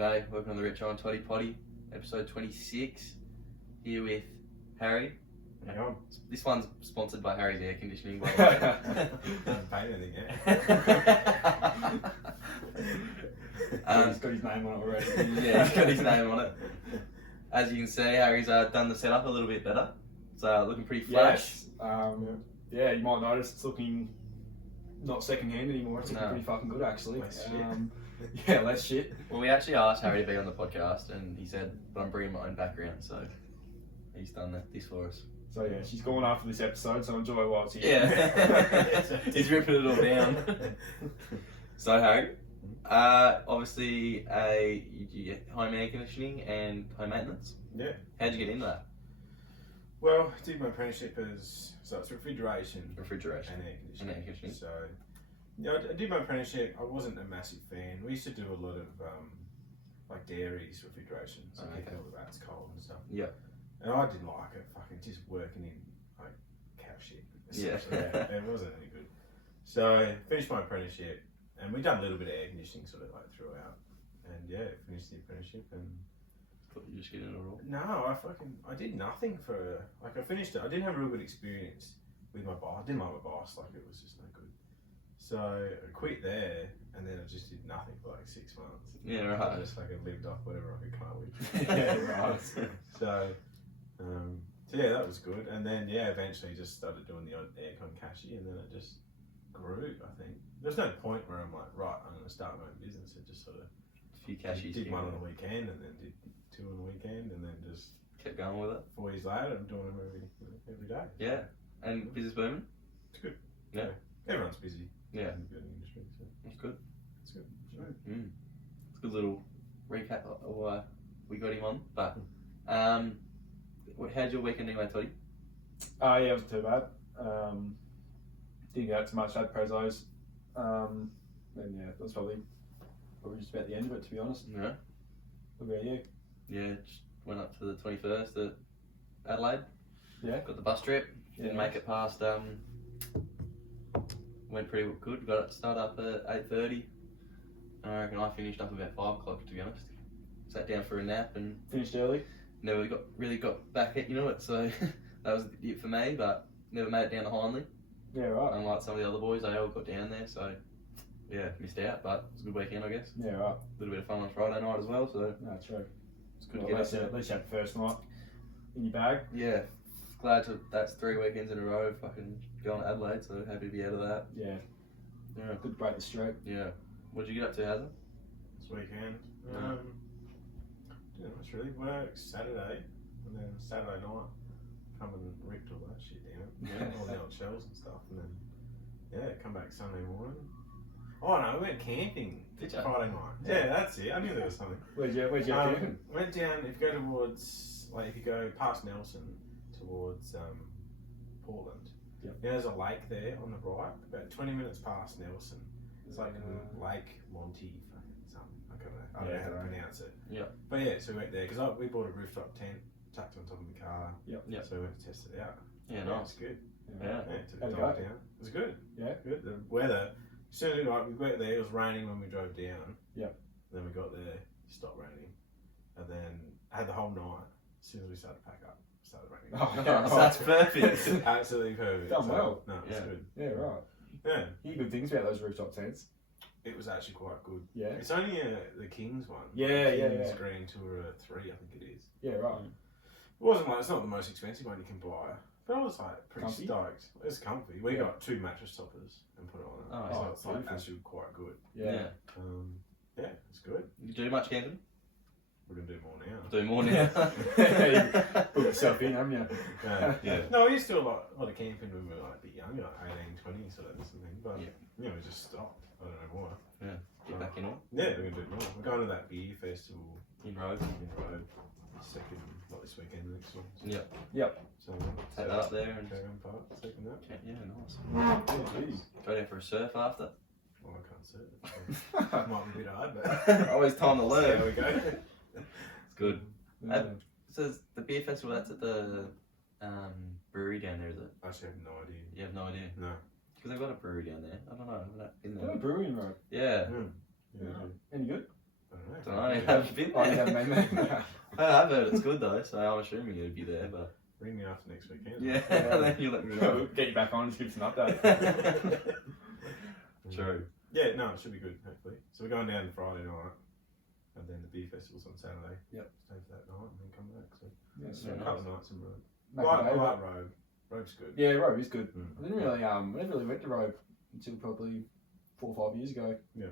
G'day, welcome to the Richo Toddy Poddy, episode 26, here with Harry. Hang on. This one's sponsored by Harry's Air Conditioning, by the way. Doesn't pay anything yet. He's got his name on it already. Yeah, he's got his name on it. As you can see, Harry's done the setup a little bit better. So looking pretty flash. Yes. Yeah, you might notice it's looking not second-hand anymore. It's looking pretty fucking good, actually. Less shit. Yeah, less shit. Well, we actually asked Harry to be on the podcast, and he said, but I'm bringing my own background, so he's done this for us. So yeah, she's gone after this episode, so enjoy while it's here. Yeah, he's ripping it all down. So Harry, obviously you get home air conditioning and home maintenance. Yeah. How'd you get into that? Well, I did my apprenticeship so it's refrigeration and air conditioning. So, yeah, I did my apprenticeship. I wasn't a massive fan. We used to do a lot of like dairies refrigeration, so keeping all the vats cold and stuff. Yeah. And I didn't like it. Fucking just working in like cow shit. Yeah. It wasn't any good. So I finished my apprenticeship, and we done a little bit of air conditioning sort of like throughout. And yeah, finished the apprenticeship and. Thought you just get in it all. No, I did nothing for like I finished it. I didn't have a real good experience with my boss. I didn't like my boss. Like it was just no good. So I quit there, and then I just did nothing for like 6 months. Yeah, right. I just like lived off whatever I could come up with. Yeah, right. So yeah, that was good. And then yeah, eventually just started doing the odd aircon cashy, and then it just grew. I think there's no point where I'm like, right, I'm going to start my own business. It just sort of A few cashies. did one on the weekend, and then did 2 on the weekend, and then just kept going with it. 4 years later, I'm doing them every day. Yeah, and business booming. It's good. Yeah. Everyone's busy. Yeah, In the building industry, so that's good. it's good. It's a good little recap of why we got him on. But how'd your weekend anyway, Toddy? Yeah, it wasn't too bad. Didn't go out too much. Had prezos. And yeah, that was probably just about the end of it, to be honest. Yeah. What about you? Yeah, just went up to the 21st at Adelaide. Yeah. Got the bus trip. Didn't make it past. Went pretty good. Got it start up at 8:30. I reckon I finished up about 5 o'clock, to be honest. Sat down for a nap and Finished early. never really got back at it. So that was it for me. But never made it down to Hindley. Yeah, right. Unlike some of the other boys, they all got down there. So yeah, missed out. But it was a good weekend, I guess. Yeah, right. A little bit of fun on Friday night as well. So No, true. it's good Well, to get up there. at least you had the first night in your bag. Yeah, glad that's 3 weekends in a row. Fucking going to Adelaide, so happy to be out of that. Yeah. Yeah, Good to break the streak. yeah. What did you get up to, Hazard? This weekend. Yeah. Didn't much really. Work Saturday, and then Saturday night, come and ripped all that shit down. Yeah. All the old shells and stuff, and then yeah, come back Sunday morning. Oh no, we went camping. Did ya? Friday night. Yeah, that's it. I knew there was something. Where'd you camping? Went down. If you go towards, like, if you go past Nelson towards Portland, Yep. there's a lake there on the right. About 20 minutes past Nelson, it's like Lake Monty, fucking something. I don't know how to pronounce it. Yep. But yeah, so we went there because we bought a rooftop tent, tucked on top of the car. Yep. Yep. So we went to test it out. Yeah, It's nice. good. Yeah. Yeah, took How'd the it dog go? down. It was good. Yeah. Good. The weather. As soon as we went there, it was raining when we drove down. Yep. Then we got there, it stopped raining, and then had the whole night. As soon as we started to pack up, it started raining. Oh, So that's perfect. Absolutely perfect. Done well. No, it's Yeah. good. Yeah, right. Yeah, You hear good things about those rooftop tents. it was actually quite good. Yeah. It's only the Kings one. Yeah, yeah, Kings yeah. Grand Tourer 3, I think it is. Yeah, right. It wasn't like, it's not the most expensive one you can buy, but I was like pretty Comfy? stoked. It's comfy. We Yeah. got 2 mattress toppers and put it on it. Oh, so oh, it's like beautiful. actually quite good. Yeah. Yeah, it's good. You do much camping? We're gonna do more now. Do more now. Put yourself in, haven't you? Yeah. No, we used to do a lot of camping when we were like a bit younger, like 18, 20 sort of something. But Yeah. you know, we just stopped. I don't know why. Get back in it. Yeah, we're gonna do more. We're going to that beer festival In road. in Road, second, not this weekend, next one. Yep. So Take that up there and Caravan Park, second that. yeah, nice. Yeah, geez. Go down for a surf after. Well, I can't say it. Might be a bit hard, but Always time to see learn. how we go. It's good. Yeah. So the beer festival, that's at the brewery down there, is it? I actually have no idea. You have no idea? No. Because they've got a brewery down there. I don't know. I've not been Oh, there. brewing road. Yeah. Yeah. Any good? I don't know. Don't know. I have been Oh, you there. haven't been there? I've heard it's good though, so I'm assuming you'd be there, but... Ring me after next weekend. Yeah, and then you let me know. We'll get you back on and just give us an update. True. Yeah, no, it should be good, hopefully. So we're going down Friday night, and then the beer festival's on Saturday. Yep. Stay for that night and then come back. So Yeah, a couple of nights in Robe. Make I a day of like it. Robe. Robe's good. Yeah, Robe is good. Mm. I didn't really, I never really went to Robe until probably 4 or 5 years ago. Yeah.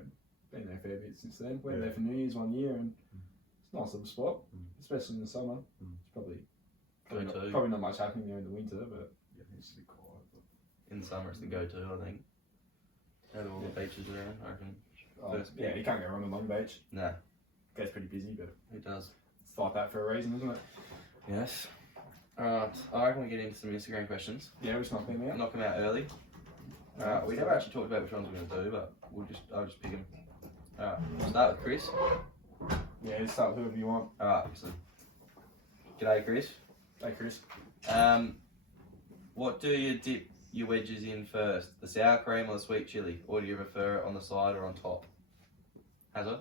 Been there a fair bit since then. Went Yeah. there for New Year's one year, and it's a nice little spot, especially in the summer. Mm. It's probably Go-to. probably not much happening there in the winter, but Yeah, it's a bit quiet. But... In summer, it's the go-to, I think. Out of all the beaches around, I reckon. First yeah, pick. you can't go wrong in Long Beach. Nah, Gets pretty busy, but it does. it's like that for a reason, isn't it? Yes. Alright, I reckon we get into some Instagram questions. Yeah, we'll just knock them out. Knock them out early. We never actually talked about which ones we're going to do, but I'll just pick them. Alright, we'll start with Chris. Yeah, just start with whoever you want. Alright, so. G'day, Chris. Hey, Chris. What do you dip your wedges in first? The sour cream or the sweet chili? Or do you prefer it on the side or on top? Hazard?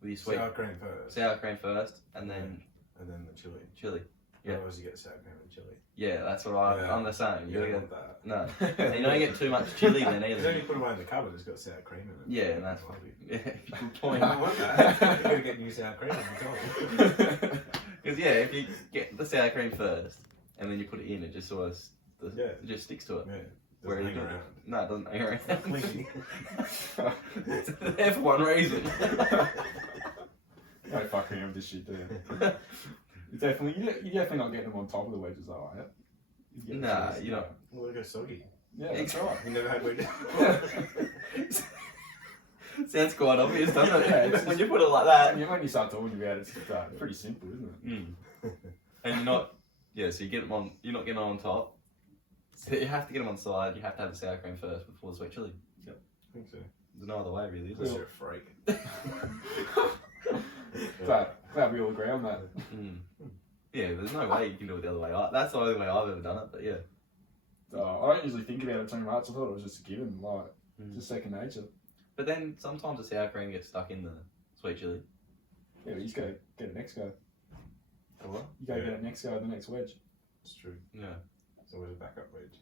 With your sweet Sour cream first. and then And then the chili. chili. Yeah. Otherwise you get sour cream and chili. Yeah, that's what Yeah. I'm the same. You You don't gotta want that. get, no. And you don't get too much chili then Because either. when you put away in the cupboard, it's got sour cream in it. Yeah, and that's Might be- yeah, I good point. don't want that. You gotta get new sour cream every time. Because yeah, if you get the sour cream first and then you put it in, it just sort of Yeah. it just sticks to it. Yeah. Where Doesn't you hang do- around. No, it doesn't hang around. Clingy. It's there for one reason. No fucking with this shit, do you? You're definitely not getting them on top of the wedges, though, are you? You get Nah, the you know. Well, they go soggy. Yeah, that's right. You never had wedges. Sounds quite obvious, doesn't it? Yeah, it's when just- you put it like that. When you start talking about it, it's pretty simple, isn't it? Mm. And you're not, yeah, so you get them on, you're not getting them on top. So you have to get them on the side, you have to have the sour cream first before the sweet chili. I think so. There's no other way really, is Unless there? you're a freak. Glad we all agree on that. Mm. Yeah, there's no way you can do it the other way. That's the only way I've ever done it, but yeah. I don't usually think about it too much. I thought it was just a given, like, just second nature. But then sometimes the sour cream gets stuck in the sweet chili. Yeah, but you just gotta get it next go. Or what? You gotta Yeah. get it next go at the next wedge. It's true. Yeah. It's always a backup wedge.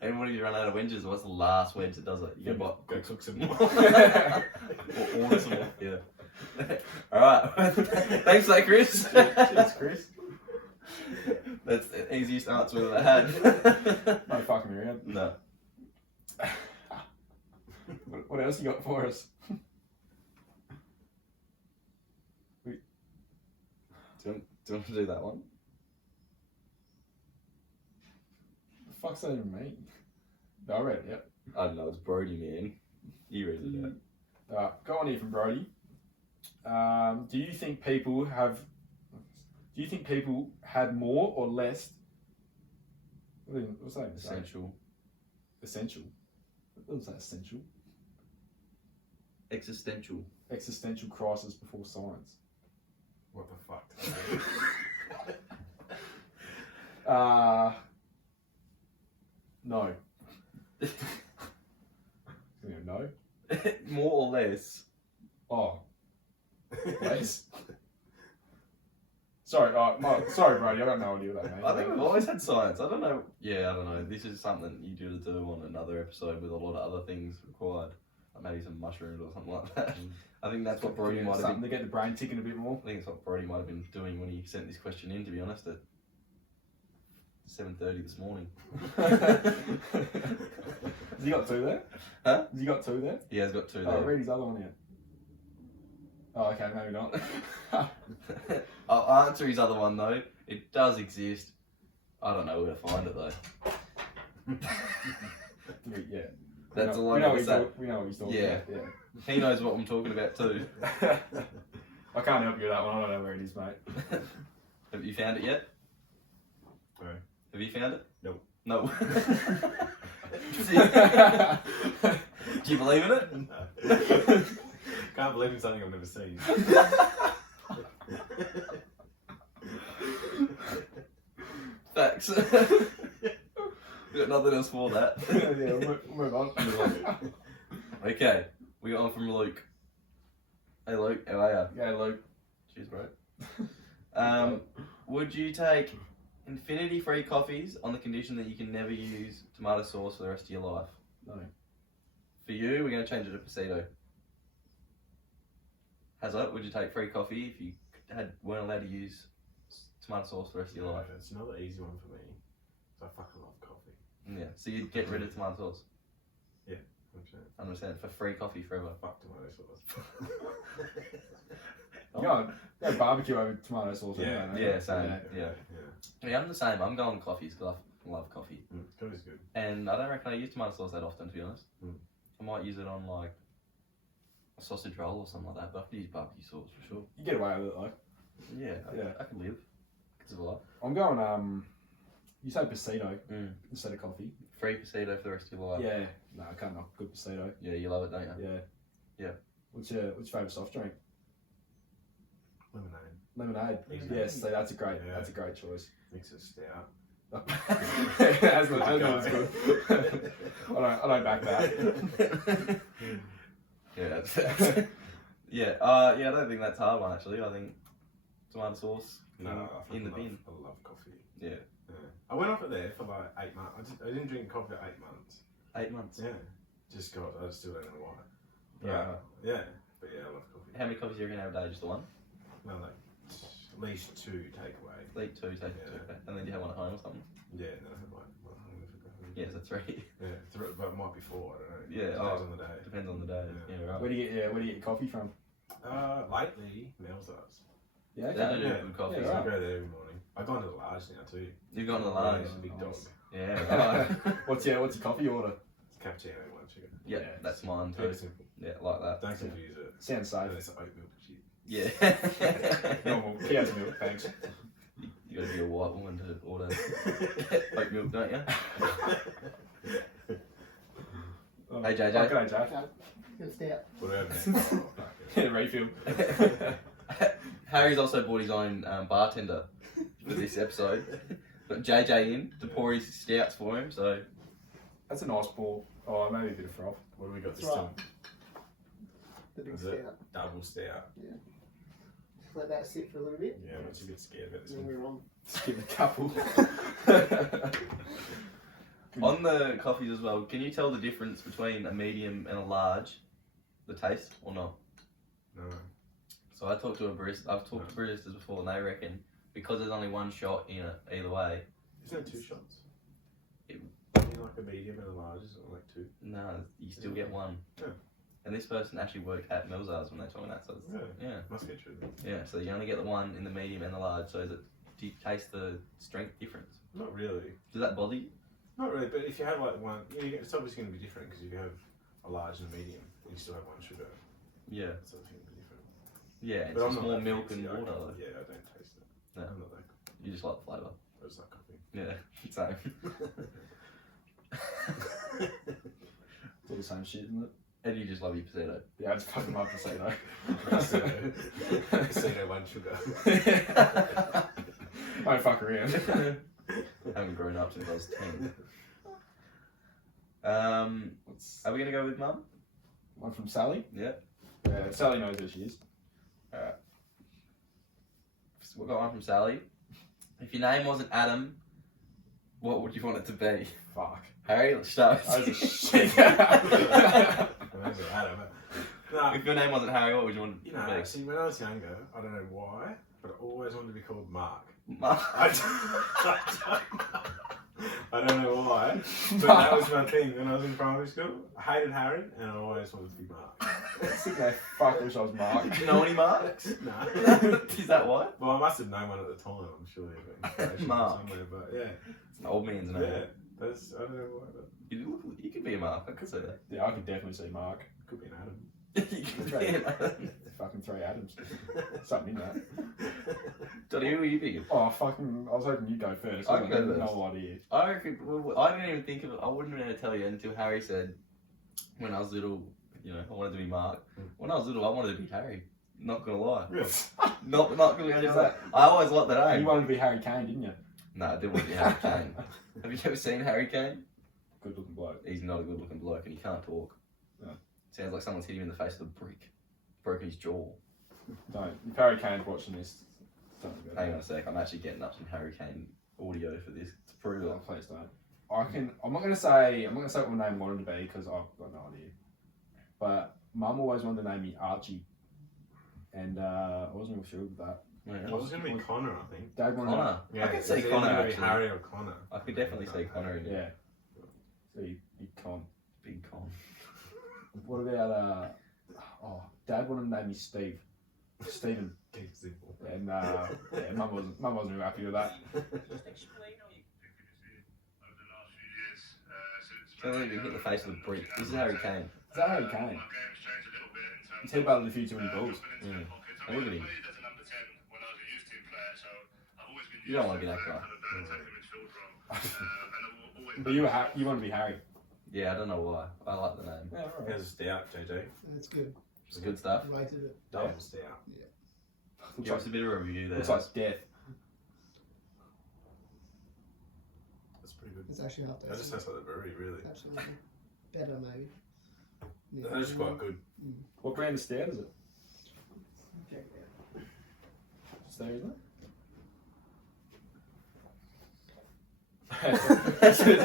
And what if you run out of wedges? What's the last wedge that does it? You Go gotta cook some more. or order some more. Yeah. Alright. Thanks for that, Chris. Cheers, Chris. That's the easiest answer we've ever had. No fucking around. No. What else you got for us? Do you want to do that one? The fuck's that even mean? No, I read it, yep. I don't know, it's Brody, man. You read it, yeah. Go on here from Brody. Do you think people had more or less? What's that? Essential. Essential. What was that? Essential. Existential. Existential crisis before science. What the fuck? No. No. More or less. Oh. Less. Sorry, sorry, Brady. I don't know what that means. I think we've always had science. I don't know. Yeah, I don't know. This is something you do on another episode with a lot of other things required. Like maybe some mushrooms or something like that. I think that's what Brody might have something been. to get the brain ticking a bit more. I think it's what Brody might have been doing when he sent this question in. To be honest, at 7:30 this morning. Has he got two there? Huh? Has he got two there? He has got two Oh, there. read his other one out. Oh, okay, maybe not. I'll answer his other one though. It does exist. I don't know where to find it though. Yeah. That's all I we know know. what he's talking Yeah. about. Yeah. He knows what I'm talking about too. I can't help you with that one. I don't know where it is, mate. Have you found it yet? No. Have you found it? Nope. No. Do you believe in it? Can't believe in something I've never seen. Facts. Got nothing else for that. Yeah, we'll move on. Okay, we got one from Luke. Hey Luke, how are ya? Yeah, Luke. Cheers, bro. Would you take infinity free coffees on the condition that you can never use tomato sauce for the rest of your life? No. For you, we're going to change it to Pasito. Hazard, would you take free coffee if you weren't allowed to use tomato sauce for the rest of your life? It's another easy one for me. I fucking love coffee. Yeah, so you'd get rid of tomato sauce? Yeah, 100%. I understand, for free coffee forever. Fuck tomato sauce. You go barbecue over tomato sauce. Yeah, anyway, yeah, same. Yeah. Yeah, I'm the same. I'm going coffees because I love coffee. Coffee's good. And I don't reckon I use tomato sauce that often, to be honest. Mm. I might use it on like a sausage roll or something like that, but I could use barbecue sauce for sure. You get away with it, like. Yeah, Yeah. I could live. It's a lot. I'm going, you say Pasito instead of coffee. Free Pasito for the rest of your life. Yeah. No, I can't knock good Pasito. Yeah, you love it, don't you? Yeah. Yeah. What's your favourite soft drink? Lemonade. Lemonade. Easy. Yes, so that's a great choice. Mix it stout. That's good. I don't back that. Yeah, yeah. I don't think that's a hard one actually. I think tomato sauce in the bin. I love coffee. Yeah. I went off it there for like 8 months. I didn't drink coffee for 8 months. 8 months. Yeah. Just got. I still don't know why. Yeah. Yeah. But yeah, I love coffee. How many coffees are you gonna have a day? Just the one? No, like at least 2 takeaway. Like 2, take it. Okay. And then do you have one at home or something? Yeah, and then I have like one home if I go home. Yeah, so 3. Yeah, 3, but it might be 4. I don't know. Yeah, Depends on the day. Depends on the day. Yeah, right. Where do you get your coffee from? Lately, Melzar's. Yeah, They okay. do good coffee. Yeah, I right. go there every morning. I've gone to the large now too. You've gone to the large. Yeah, big dog. Nice. Yeah, right. What's your coffee order? It's cappuccino, 1 sugar. Yeah, Yeah. that's mine too. Very simple. Yeah, like that. Don't confuse it. Sounds safe. And it's oat milk shit. Yeah. Normal. Cow's milk, thanks. You gotta be a white woman to order oat milk, don't you? Oh, Hey, JJ. Okay, Jack. Good stout. Whatever. Oh, fuck it. Yeah, refill. Harry's also bought his own bartender for this episode. Got JJ in to pour his stouts for him, so That's a nice pour. Oh, maybe a bit of froth. What do we got this That's time? The big Is stout. it double stout? Just let that sit for a little bit. Yeah, I'm actually a bit scared about this Then one. we're on. Just give it a couple. on the coffees as well, can you tell the difference between a medium and a large? The taste or not? No. So I've talked to baristas before and they reckon because there's only one shot in it either way. Isn't it 2 shots? It- like a medium and a large, isn't it like 2? No, you still get one. Yeah. And this person actually worked at Melzar's when they told me that, so it's, Really? yeah. Must be true then. Yeah, so you only get the one in the medium and the large, so do you taste the strength difference? Not really. Does that bother you? Not really, but if you have like one, it's obviously going to be different because if you have a large and a medium, and you still have 1 sugar, Yeah. it's obviously going to be different. Yeah, it's But I'm just not more that milk fancy, and I water. can't- Though. Yeah, I don't taste it. No. I'm not that. You just like the flavour. I just like coffee. Yeah, same. It's all the same shit, isn't it? And you just love your Pasito. Yeah, I just fucking love Pasito. Casino 1 sugar. I don't fuck around. I haven't grown up since I was 10. Are we going to go with Mum? One from Sally? Yeah. Yeah, Sally knows who she is. Alright. So we've got one from Sally. If your name wasn't Adam, what would you want it to be? Fuck. Harry, let's start I with was you. a shit. No, If your name wasn't Harry, what would you want you it know, to be? see, when I was younger, I don't know why, but I always wanted to be called Mark. Mark. I don't know why, but that was my thing when I was in primary school. I hated Harry, and I always wanted to be Mark. No, fuck, wish I was Mark. Do you know any Marks? No. Is that why? Well, I must have known one at the time, I'm sure. Mark. Somewhere, but yeah. It's an old man's name. Yeah, that's, I don't know why, but You could be a Mark, I could say that. Yeah, I can definitely see Mark. could be an Adam. You could be an Adam. Fucking 3 Adams. Something in that. Johnny, who are you picking? Oh, fucking, I was hoping you'd go first. I can go have first. no idea. I reckon, well, I didn't even think of it. I wouldn't have been able to tell you until Harry said, when I was little, you know, I wanted to be Mark. When I was little, I wanted to be Harry. Not gonna lie. Really? Not gonna lie. Is that- I always liked that name. You wanted to be Harry Kane, didn't you? No, I didn't want to be Harry Kane. Have you ever seen Harry Kane? Good looking bloke. He's not a good looking bloke and he can't talk. No. Sounds like someone's hit him in the face with a brick. broke his jaw. Don't. If Harry Kane's watching this, don't go Hang on a sec, I'm actually getting up some Harry Kane audio for this to prove Oh, it. please don't. I'm not gonna say what my name wanted to be because I've got no idea. But Mum always wanted to name me Archie, and I wasn't really sure with that. Yeah, it was going to be Connor, I think. Dad wanted. Connor. Yeah, I could it's see either Connor gonna be actually. Harry or Connor. I could definitely see Connor in it. Yeah. So you con. Big con. What about Dad wanted to name me Steve. Stephen. Keep it simple. And yeah, Mum wasn't really happy with that. Can't believe you hit the face with a brick. This is Harry Kane. Is that Harry Kane? He's headbutted the few too many balls. Look at him. You don't want to be that guy. But you want to be Harry. Yeah, I don't know why. I like the name. Yeah, right. How's the stout, JJ? That's good. It's good stuff. Rated it. Double stout. Looks Give us a bit of a review there. looks like death. That's pretty good. It's actually half That just decent. tastes like the brewery, really. Absolutely. Better, maybe. Yeah. That is quite good. What brand of stout is it? Check it out. Stout, isn't it?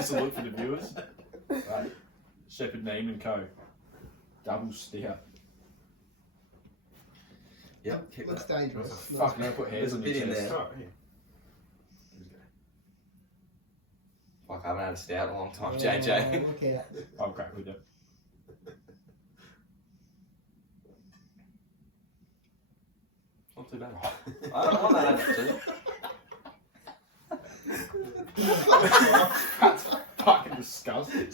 Just a look for the viewers. Right. Shepherd Neiman and Co. Double stout. Yep, keep Looks that. dangerous. Fuck, no, put hairs There's a on your bit in chest. there. Oh, yeah. Fuck, I haven't had a stout in a long time, Oh, JJ. look out. I'll crack with you. Not too bad. I don't mind that actually. That's fucking disgusting.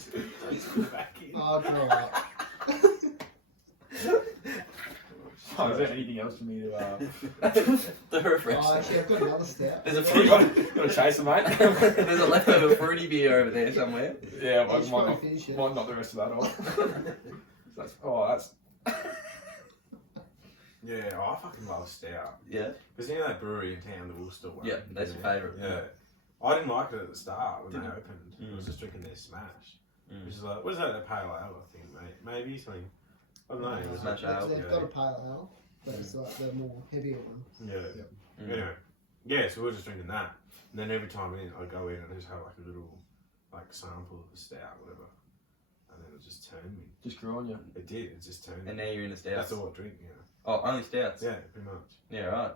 Oh, grow up. Oh, is there anything else for me to The refresh. Oh, actually, I've got another stout. There's a you fruity. wanna chase it, mate? There's a leftover fruity beer over there somewhere. Yeah, You should might probably not, finish it. might not the rest of that off. That's Yeah, oh, I fucking love stout. Yeah. Because you know that brewery in town, the Worcester one? Yeah, that's your favourite. Yeah. I didn't like it at the start when they Didn't- opened. I was just drinking their Smash. Mm. Which is like, what is that, a pale ale, I think, mate? Maybe something. I don't know. Smash ale. They've Yeah. got a pale ale, but it's like the more heavier one. Yeah. Mm. Anyway. Yeah, so we were just drinking that. And then every time I'd go in and just have like a little like sample of the stout, whatever. And then it just turned me. just grew on you. It did, it just turned me. And now you're in the stouts. That's all I drink, you know. Oh, only stouts? Yeah, pretty much. Yeah, right.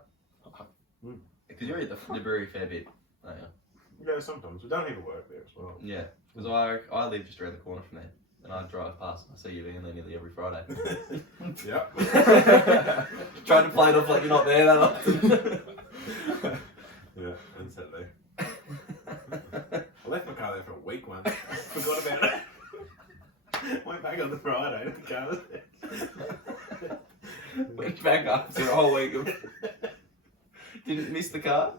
Mm. Because you're at the brewery a fair bit. Oh, yeah. Yeah, sometimes. We don't even work there as well. Yeah. Because I live just around the corner from there. And I drive past and I see you being there nearly every Friday. Yep. Trying to play it off like you're not there that often. Yeah, and Saturday. I left my car there for a week once. Forgot about it. Went back on the Friday and the car was there. Went back up to a whole week of... Didn't miss the car?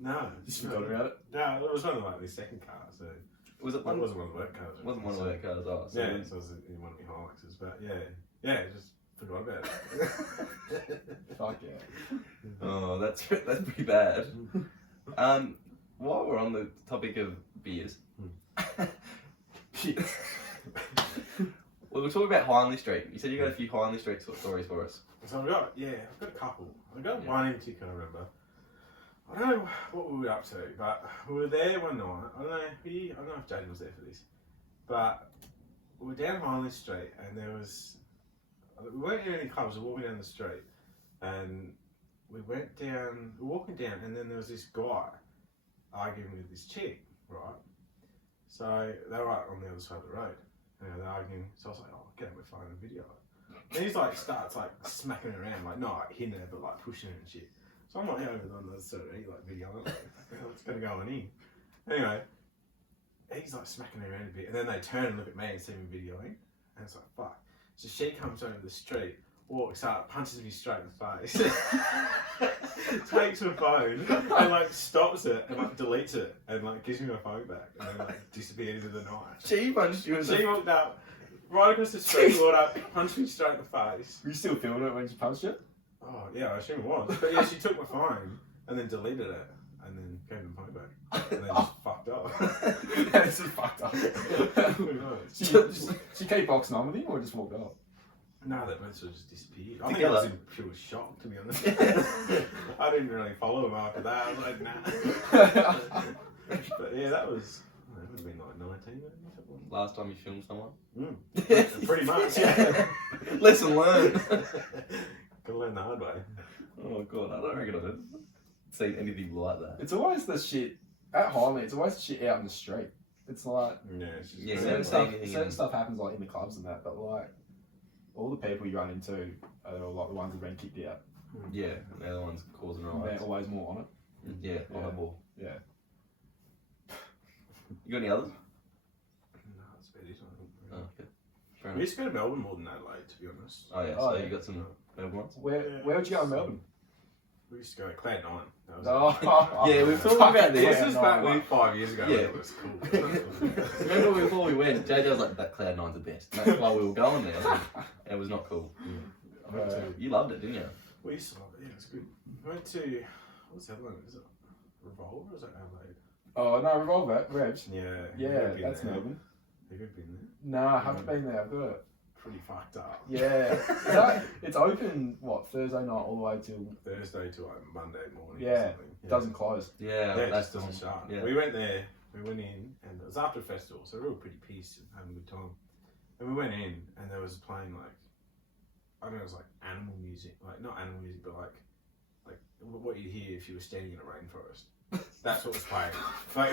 No. Just forgot about it. No, it was one of my second car, so Was it it one? wasn't one of the work cars. or Wasn't one of anything, their cars, oh. so, yeah, so it was in one of my Hiluxes, but yeah, just forgot about it. Fuck yeah. Oh, that's pretty bad. While we're on the topic of beers, we'll talk about Hindley Street. You said you got a few Hindley Street stories for us. So I've got a couple. I've got one in particular, I remember. I don't know what we were up to, but we were there one night. I don't know if Jaden was there for this, but we were down Hindley Street and there was, we weren't in any clubs, we were walking down the street and we were walking down and then there was this guy arguing with this chick, right? So they were right on the other side of the road. And they're arguing, so I was like, oh, get out my phone and video it. And he's like, starts like smacking her around, like not like hitting her, but like pushing her and shit. So I'm like over on the other side of it, like videoing it, like, what's gonna go on in? Anyway, he's like smacking her around a bit, and then they turn and look at me and see me videoing, and it's like, fuck. So she comes over the street, walks up, punches me straight in the face, takes her phone, and like stops it, and like deletes it, and like gives me my phone back, and then like disappears into the night. She punched you in She walked up, right across the street, walked up, punched me straight in the face. Were you still filming it when you punched it? Oh, yeah, I assume it was. But yeah, she took my phone and then deleted it and then gave me the phone back. And then just fucked off. This is fucked up. Who knows? She kept boxing on with him or just walked off? No, they both sort of just disappeared. I think I Together. was in pure shock, to be honest. I didn't really follow them after that. I was like, nah. But yeah, that would have been like 19 maybe. Something. Last time you filmed someone? Pretty much, yeah. Lesson learned. Gotta learn the hard way. Oh god, I don't reckon I've seen anything like that. It's always the shit at Highland. It's always the shit out in the street. It's like Yeah, it's just Yeah, certain stuff happens like in the clubs and that, but like all the people you run into are like the ones who've been kicked out. Yeah, they're the ones causing They're riots. always more on it. Yeah, Yeah. on the ball. Yeah. You got any others? No, it's about it, I think. Oh, okay. Fair We enough. used to go to Melbourne more than Adelaide, to be honest. Oh yeah, Oh, so yeah. you got some Melbourne ones? Where would you go in Melbourne? We used to go to Cloud 9. That was Oh, Yeah, we've talked about this. This was back like 5 years ago. Yeah. It was cool. Remember before we went, JJ was like, that Cloud 9's the best. And that's why we were going there. And it was not cool. I went to, You loved it, didn't you? we used to love it, yeah, it's good. I went to, what's the other one? Is it Revolver or is it Adelaide? Oh no, Revolver, Revs. Yeah. Yeah, you've been that's there. Melbourne. Have you been there? No, I haven't been there. I've got it. Pretty fucked up. Yeah. It's open, what, Thursday night all the way till... Thursday to like Monday morning Yeah, or something. It doesn't close. Yeah, Yeah, it that's just doesn't shut. Yeah. We went there, we went in, and it was after a festival, so we were all pretty pissed and having a good time. And we went in, and there was playing like, I don't know, it was like animal music, like not animal music, but like what you'd hear if you were standing in a rainforest. That's what was playing. Like,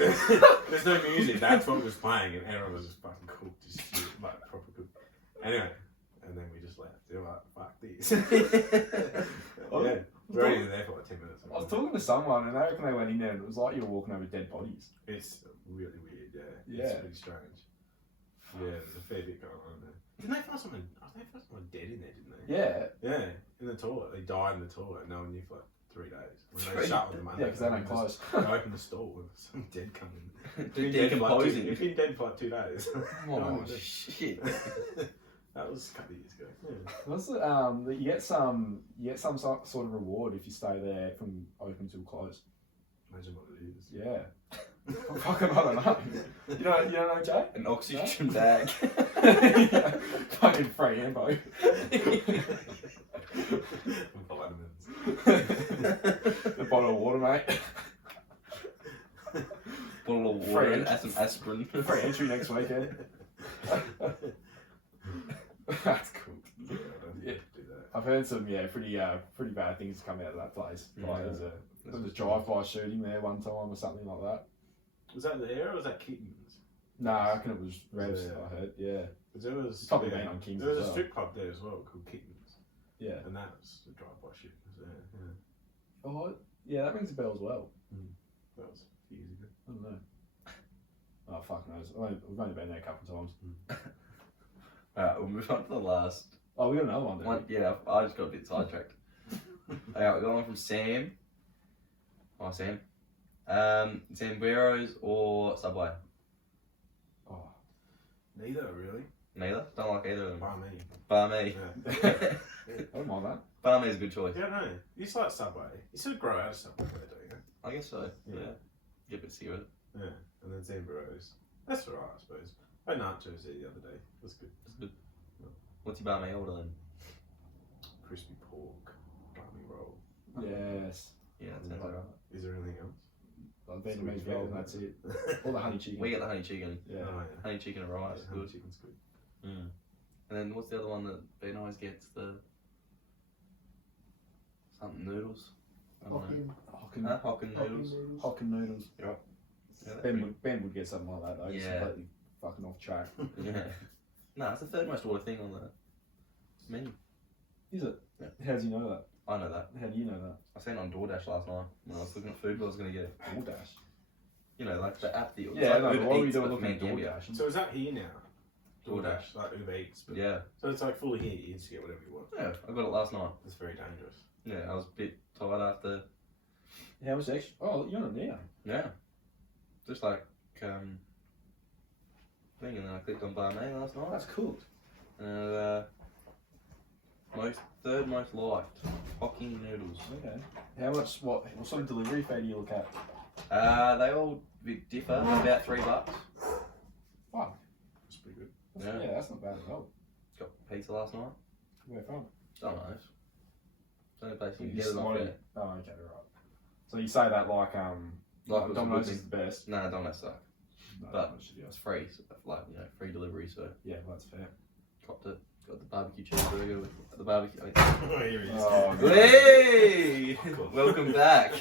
there's no music, that's what was playing, and everyone was just fucking cooked, just shit, like proper cooked. Anyway, and then we just left. They were like, fuck this. Yeah, we were only there for like 10 minutes. I was talking to someone and they reckon they went in there and it was like you were walking over dead bodies. It's really weird, yeah. Yeah. It's pretty strange. Yeah, there's a fair bit going on there. Didn't they find someone? I think they found someone dead in there, didn't they? Yeah. Yeah, in the toilet. They died in the toilet. No one knew for like 3 days. When they 3 shut on the Monday. Yeah, because they don't close. They opened the store with some dead coming. Decomposing. It's been dead for like 2 days. Oh, No, shit. that was a couple of years ago. Yeah. What's the, you get some sort of reward if you stay there from open till close. Imagine what it is. Yeah. Fucking, I don't know. You don't know, Jay? An oxygen bag. Fucking free ammo. Vitamins. A bottle of water, mate. Bottle of water and some aspirin. Free entry next weekend. That's cool. Yeah, I don't think you could do that. I've heard some pretty bad things come out of that place. Like there was a drive-by shooting there one time or something like that. Was that there or was that Kittens? No, I reckon it was Revs. Yeah. I heard. Yeah. Because there was Probably been on Kings There was as a well. strip club there as well called Kittens, Yeah. and that was the drive-by shit. Was there? Yeah, Oh, yeah. That rings a bell as well. that was a few years ago. I don't know. Oh fuck knows. We've only been there a couple of times. Alright, we'll move on to the last Oh, we got another one, don't one. Yeah, I just got a bit sidetracked. Alright, we got one from Sam. Oh, Sam. Zamberos or Subway? we? Oh. Neither really. Neither? Don't like either of them. By me. Bar me. Yeah. I don't mind that. Bar me is a good choice. Yeah, no. You just like Subway. You sort of grow out of Subway, don't you? I guess so. Yeah. Yeah. Get a bit sick of it. Yeah. And then Zamberos. That's alright, I suppose. I had nachos there the other day. It was good. It's good. What's your bar me order then? Crispy pork, barmy roll. Yes. Yeah, that sounds alright. Is there anything else? Like Vietnamese roll and that's it. Or the honey chicken. We get the honey chicken. Yeah. Oh, yeah. Honey chicken and rice. Honey Good. chicken's good. Mm. And then what's the other one that Ben always gets? The something noodles. I don't know. Hokkien. Huh? Hokkien noodles. Hokkien noodles. Yeah, that's pretty- Ben would get something like that though. He's Yeah. completely fucking off track. Yeah. No, it's the third most ordered thing on the menu. Is it? Yeah. How does he know that? I know that. How do you know that? I seen it on DoorDash last night when I was looking at food I was going to get. DoorDash. You know, like the app deal. Yeah, no, like but what were you Eats, doing but looking at for Gambia. DoorDash? So is that here now? DoorDash. Like Uber Eats. But Yeah. So it's like fully here. You can just get whatever you want. Yeah, I got it last night. That's very dangerous. Yeah, I was a bit tired after. How much extra? Oh, you're on it now. Yeah. Just like, thing, and then I clicked on Bar Me last night. That's cool. And, third most liked. Hokkien noodles. Okay. How much? What sort of delivery fee do you look at? They all differ. About $3. Fuck. That's pretty good. Yeah, that's not bad at all. Got pizza last night. Where from? Domino's. It's the only place you can You get it off slide- there. Oh, okay, right. So you say that like Like Domino's is the best. Nah, Domino's suck. No, But Domino's should be it's us. free, so, like, you know, free delivery, so Yeah, well, that's fair. copped it. Got the barbecue cheeseburger with the barbecue. Oh, here he is. Oh, Hey! Welcome back.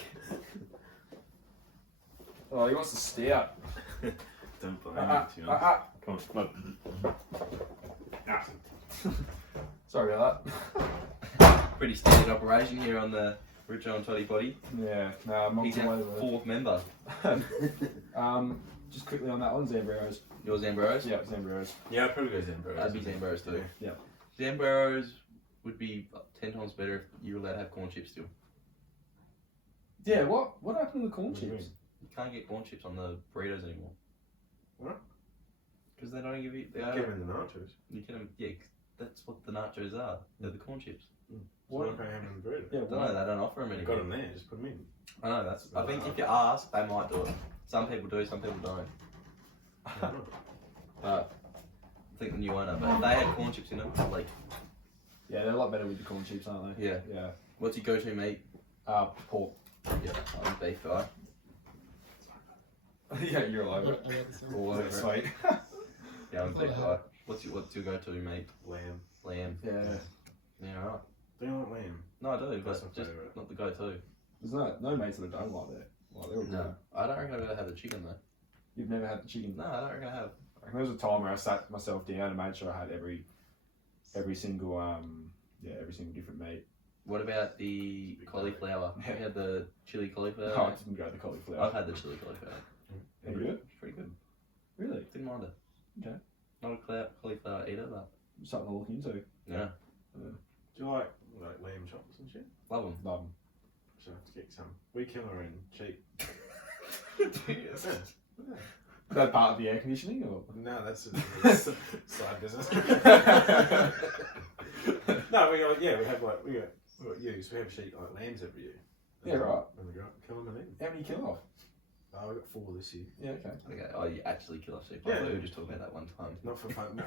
Oh, he wants to stout. Don't blame me, to be honest. Come on. Sorry about that. Pretty standard operation here on the Richo Toddy Poddy. Yeah, no, I'm not He's away our with fourth member. it. Just quickly on that one, Zambros. Yours Zambros? Yeah, Zambros. Yeah, I'd probably go Zambros. That'd be Zambros too. Yeah. Zambros would be 10 times better if you were allowed to have corn chips still. Yeah, what happened to the corn What do you chips? mean? You can't get corn chips on the burritos anymore. What? Because they don't give you. They Give him the nachos. You can. Yeah, that's what the nachos are. They're the corn chips. Why What? can't I have them in the burrito? Yeah, I don't know. They don't offer them You anymore. got them there, just put them in. I know. That's. I think if you ask, they might do it. Some people do. Some people don't. But I think the new owner. But if they had corn chips in them, like, Yeah, they're a lot better with the corn chips, aren't they? yeah. Yeah. What's your go-to meat? Pork. Yeah, I'm beef guy. Yeah, you're all I over it. like this one. All over it. Sweet. Yeah, I'm beef guy. What's your go-to meat? Lamb. Lamb. Yeah. Yeah, right. Do you like lamb? No, I do, but That's my just favourite. not the go-to. There's no mates that I don't like that. Like, they're all good. No, I don't reckon I've ever had the chicken though. You've never had the chicken? No, I don't reckon I have. There was a time where I sat myself down and made sure I had every single every single different meat. What about the cauliflower? Have you had the chili cauliflower? No, I didn't go to the cauliflower. I've had the chili cauliflower. Any good? It's pretty good. Really? Didn't mind it. Okay. Not a cauliflower eater, but Something to look into. yeah, Do you like lamb chops and shit? love them. Love 'em. So I have to get some. We kill her in cheap. Yes. Yeah. Is that part of the air conditioning or? No, that's a side business. No, we got ewes. We have sheep like lambs every year. Yeah, right. When they grow up, kill them and eat them. How many kill off? Oh, we got 4 this year. Yeah, okay. Okay. Oh, you actually kill a sheep. Yeah. I thought we were just talking about that one time. Not for fun. No,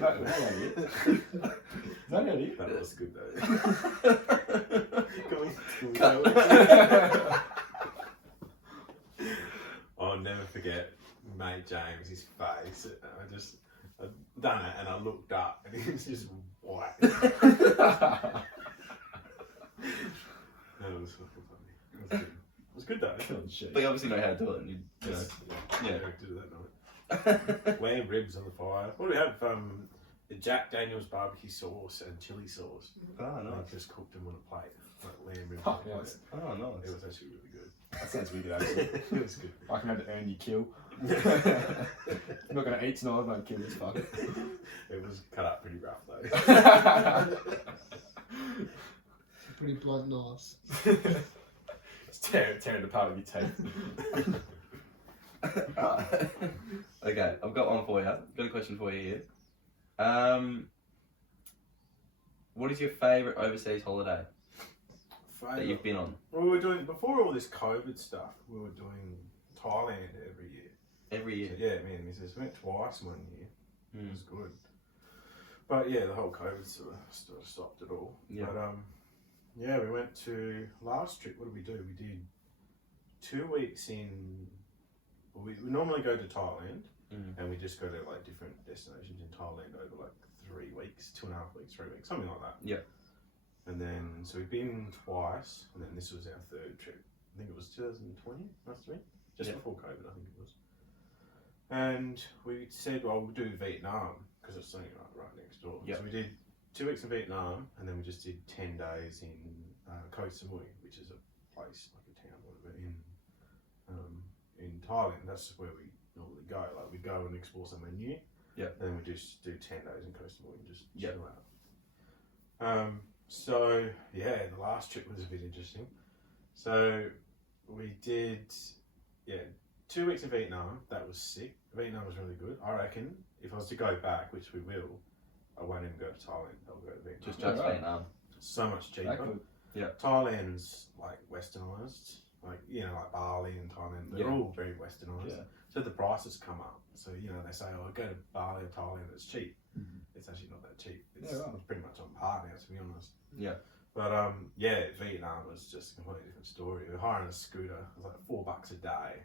no, no. That was good though. Can we Cut. I'll never forget mate James, his face. I done it and I looked up and he was just white. That was fucking funny. It was good though. Killing shit. But you obviously know how to do it. And you know. Yeah, Yeah. I did it that night. Lamb ribs on the fire. What do we have? Jack Daniel's barbecue sauce and chili sauce. Oh, I nice. just cooked them on a plate, like lamb ribs Oh, on a plate. yes. Oh, It nice. was actually really good. That sounds weird actually. It was good. I can have to earn your kill. I'm not gonna eat tonight, I'm gonna kill this fucker. It was cut up pretty rough though. Pretty blunt knives. It's tearing apart with your teeth. Okay, I've got one for you. Got a question for you here. What is your favourite overseas holiday that you've been on? Well, we were doing, before all this COVID stuff, we were doing Thailand every year. Every year. So, yeah, me and Mrs. went twice one year. It Mm. was good. But yeah, the whole COVID sort of stopped it all. Yeah. But yeah, we went to, last trip, what did we do? We did 2 weeks in, well, we normally go to Thailand. Mm. And we just go to like different destinations in Thailand over like 3 weeks, 2.5 weeks, 3 weeks, something like that. Yeah. And then, so we've been twice, and then this was our 3rd trip. I think it was 2020, must have been. Just Yeah. before COVID, I think it was. And we said, well, we'll do Vietnam, because it's only right next door. Yeah. So we did 2 weeks in Vietnam, and then we just did 10 days in Koh Samui, which is a place, like a town, whatever, in Thailand. That's where we normally go. Like we go and explore somewhere new. Yeah. And then we just do 10 days in Koh Samui and just Yeah. chill out. So yeah, the last trip was a bit interesting. So we did 2 weeks in Vietnam. That was sick. Vietnam was really good. I reckon if I was to go back, which we will, I won't even go to Thailand. I'll go to Vietnam. Just Yeah, right. Vietnam. So much cheaper. That could- Thailand's like westernised, like like Bali and Thailand. They're Yeah. all very westernised. Yeah. So the prices come up. So they say, "Oh, go to Bali or Thailand, it's cheap." it's actually not that cheap. It's, Yeah, right. it's pretty much on par now, to be honest. Yeah. But Vietnam was just a completely different story. We were hiring a scooter. It was like $4 a day.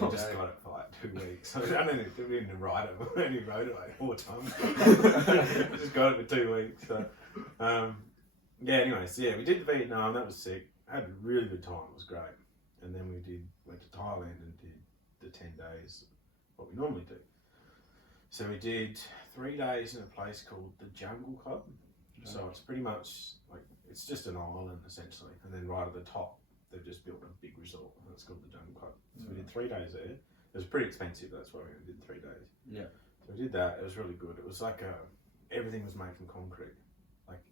We just got it for like 2 weeks. I didn't even ride it. We only rode it like 4 times. We just got it for 2 weeks. So, anyways, we did Vietnam. That was sick. Had a really good time. It was great. And then went to Thailand and did the 10 days, what we normally do. So we did 3 days in a place called the Jungle Club. So it's pretty much like, it's just an island essentially. And then right at the top, they've just built a big resort. And it's called the Jungle Club. So we did 3 days there. It was pretty expensive. That's why we only did 3 days. Yeah. So we did that. It was really good. It was like everything was made from concrete. Like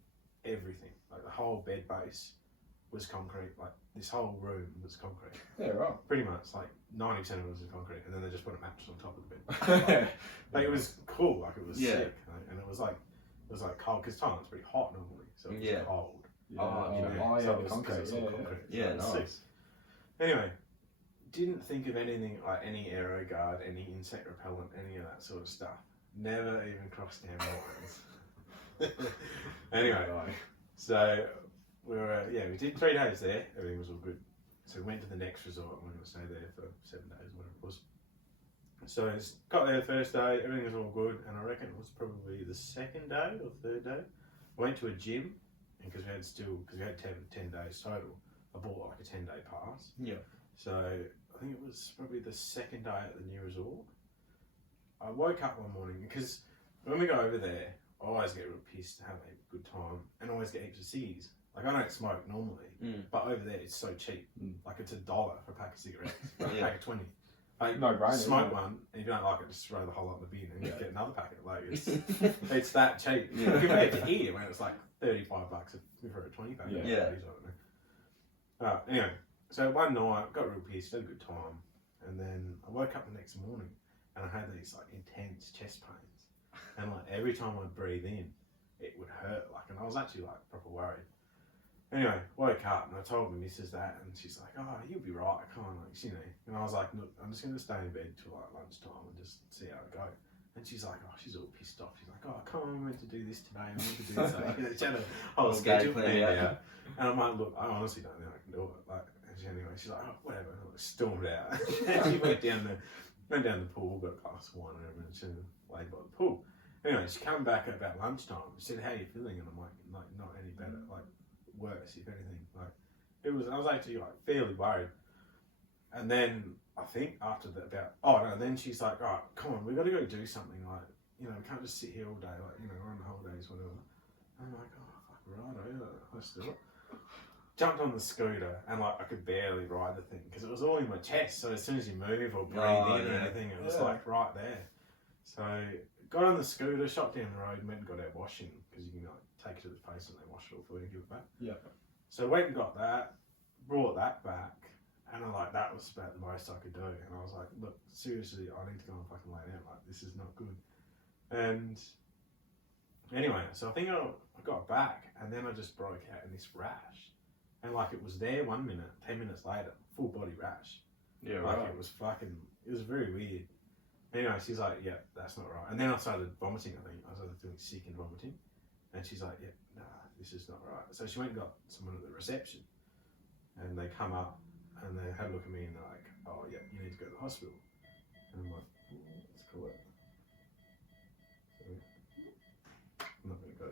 everything. Like the whole bed base was concrete. Like this whole room was concrete. Yeah, right. Pretty much like 90% of it was concrete, and then they just put a mattress on top of the bed. Like it was cool. Like it was sick, and it was like cold because Thailand's pretty hot normally, so it was cold. Yeah. So it was concrete. concrete. Yeah, So it was nice. sick. Anyway, didn't think of anything like any aero guard, any insect repellent, any of that sort of stuff. Never even crossed our minds. Anyway, so we did 3 days there. Everything was all good. So we went to the next resort and we're going to stay there for 7 days, whatever it was. So got there the first day, everything was all good, and I reckon it was probably the second day or third day. I went to a gym, and because we had 10 days total, I bought like a 10-day pass. Yeah. So I think it was probably the second day at the new resort. I woke up one morning, because when we go over there, I always get real pissed, have a good time, and always get heaps of ciggies. Like I don't smoke normally, but over there it's so cheap. Like it's $1 for a pack of cigarettes, a pack of 20. Like, no brainer. Smoke one, and if you don't like it, just throw the whole lot in the bin and you get another packet. Like it's that cheap. Compared to here, when it's like $35 for a 20 pack. Anyway, so one night got real pissed, had a good time, and then I woke up the next morning and I had these like intense chest pains, and like every time I breathe in, it would hurt. Like, and I was actually like proper worried. Anyway, woke up and I told my missus that, and she's like, "Oh, you'll be right, I can't," like, you know. And I was like, "Look, I'm just going to stay in bed till like lunchtime and just see how it goes." And she's like, "Oh," she's all pissed off. She's like, "Oh, come on, we meant to do this today, I meant to do this." Like, you know, she had a whole schedule planned out. And I'm like, "Look, I honestly don't think I can do it." Like, anyway, she's like, "Oh, whatever." And I stormed out. And she went down the pool, got a glass of wine and everything, and she laid by the pool. Anyway, she came back at about lunchtime and said, "How are you feeling?" And I'm like, not any better. Like, worse, if anything. Like, I was actually like fairly worried. And then I think after that, then she's like, "Oh, come on, we got to go do something. Like, you know, we can't just sit here all day. Like, you know, we're on holidays, whatever." And I'm like, "Oh, fuck, right, let's do it." Jumped on the scooter and like I could barely ride the thing because it was all in my chest. So as soon as you move or breathe in or anything, it was like right there. So got on the scooter, shot down the road, and went and got our washing because you can like take it to the place and they wash it all for you and give it back. Yeah. So went and got that, brought that back, and I'm like, that was about the most I could do. And I was like, "Look, seriously, I need to go and fucking lay down. Like, this is not good." And anyway, so I think I got back, and then I just broke out in this rash. And like it was there 1 minute, 10 minutes later, full body rash. Yeah, like right. It was very weird. Anyway, she's like, "Yeah, that's not right." And then I started vomiting, I think. I was feeling sick and vomiting. And she's like, "Yeah, nah, this is not right." So she went and got someone at the reception. And they come up and they had a look at me and they're like, "Oh, yeah, you need to go to the hospital." And I'm like, "Let's call it." So, I'm not going to go.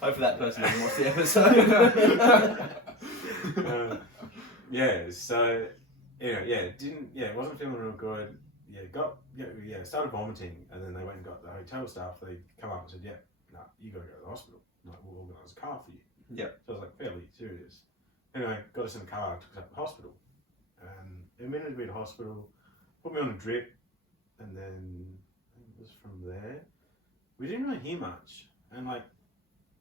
Hopefully that person doesn't watch the episode. So it wasn't feeling real good. Started vomiting, and then they went and got the hotel staff. They come up and said, "Yeah, no, you got to go to the hospital. Like, we'll organise a car for you." Yeah. So I was like, fairly serious. Anyway, got us in a car, took us up to the hospital, and admitted me to hospital, put me on a drip, and then it was from there. We didn't really hear much, and like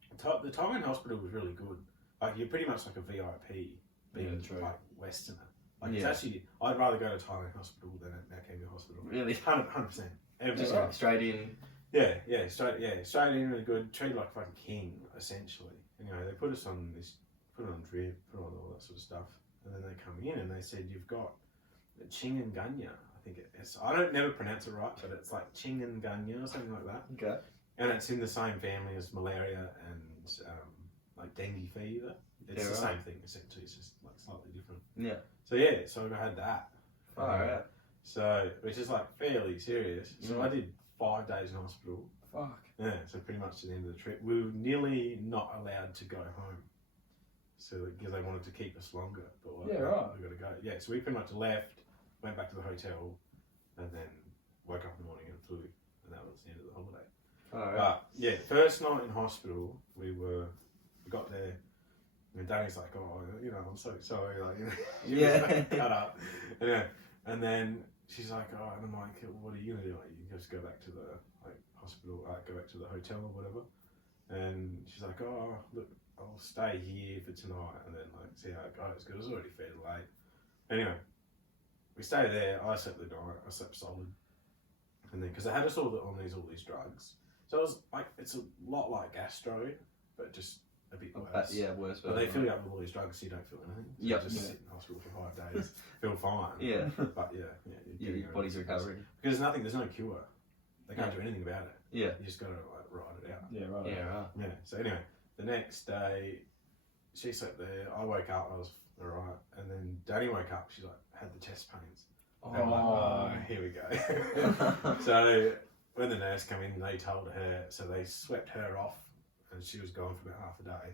the Thailand hospital was really good. Like, you're pretty much like a VIP being like Westerner. Like, it's actually, I'd rather go to Thailand hospital than at Canberra hospital. Really? 100%. Just straight in. Straight in, really good. Treated like a fucking king, essentially. Anyway, they put us on drip, put on all that sort of stuff, and then they come in and they said, "You've got chikungunya." I think it's. I don't never pronounce it right, but it's like chikungunya or something like that. Okay. And it's in the same family as malaria and like dengue fever. It's the same thing essentially. It's just like slightly different. Yeah. So yeah, so I had that. Alright. So which is like fairly serious. So I did 5 days in hospital. Fuck. Yeah. So pretty much to the end of the trip, we were nearly not allowed to go home. So because they wanted to keep us longer, but we got to go. Yeah. So we pretty much left, went back to the hotel, and then woke up in the morning and flew, and that was the end of the holiday. Alright. But yeah, first night in hospital, we got there, and Danny's like, "Oh, you know, I'm so sorry," like, you know, Yeah. cut up, yeah. And then she's like, "Oh," and I'm like, "What are you gonna do? Like, you just go back to the hospital, go back to the hotel or whatever." And she's like, "Oh, look, I'll stay here for tonight, and then like see how it goes," because it was already fairly late. Anyway, we stayed there. I slept the night. I slept solid, and then because they had us all on all these drugs. So it was like, it's a lot like gastro, but just a bit worse. Yeah, worse. But they fill you up with all these drugs so you don't feel anything. So you just sit in hospital for 5 days, feel fine. Yeah. But Your body's recovering. Because there's no cure. They can't do anything about it. Yeah. You just gotta like ride it out. Yeah, right. Yeah, right. Yeah. So anyway, the next day, she slept there. I woke up. I was alright. And then Danny woke up. She like had the chest pains. Oh. And I'm like, oh, here we go. So when the nurse came in, they told her, so they swept her off, and she was gone for about half a day.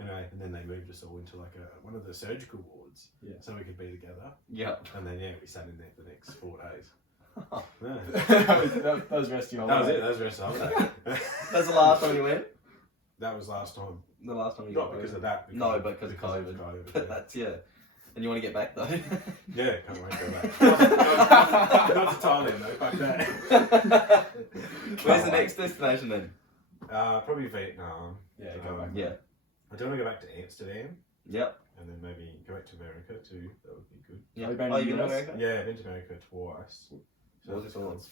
Anyway, and then they moved us all into like one of the surgical wards, so we could be together. Yep. And then we sat in there for the next 4 days. that was rest of your That was holiday. it. That was the rest of the holiday. That's the last time you went? That was last time. The last time you Not got because COVID? of that. No, but because of COVID. But that's, And you want to get back though? Yeah, can't wait to go back. Not to Thailand though, fuck that. Where's the next destination then? Probably Vietnam. Yeah, go back. Yeah. I do want to go back to Amsterdam. Yep. And then maybe go back to America too. That would be good. Yeah. Have you been Oh, to you've been to US? America? Yeah, I've been to America twice. What was it called?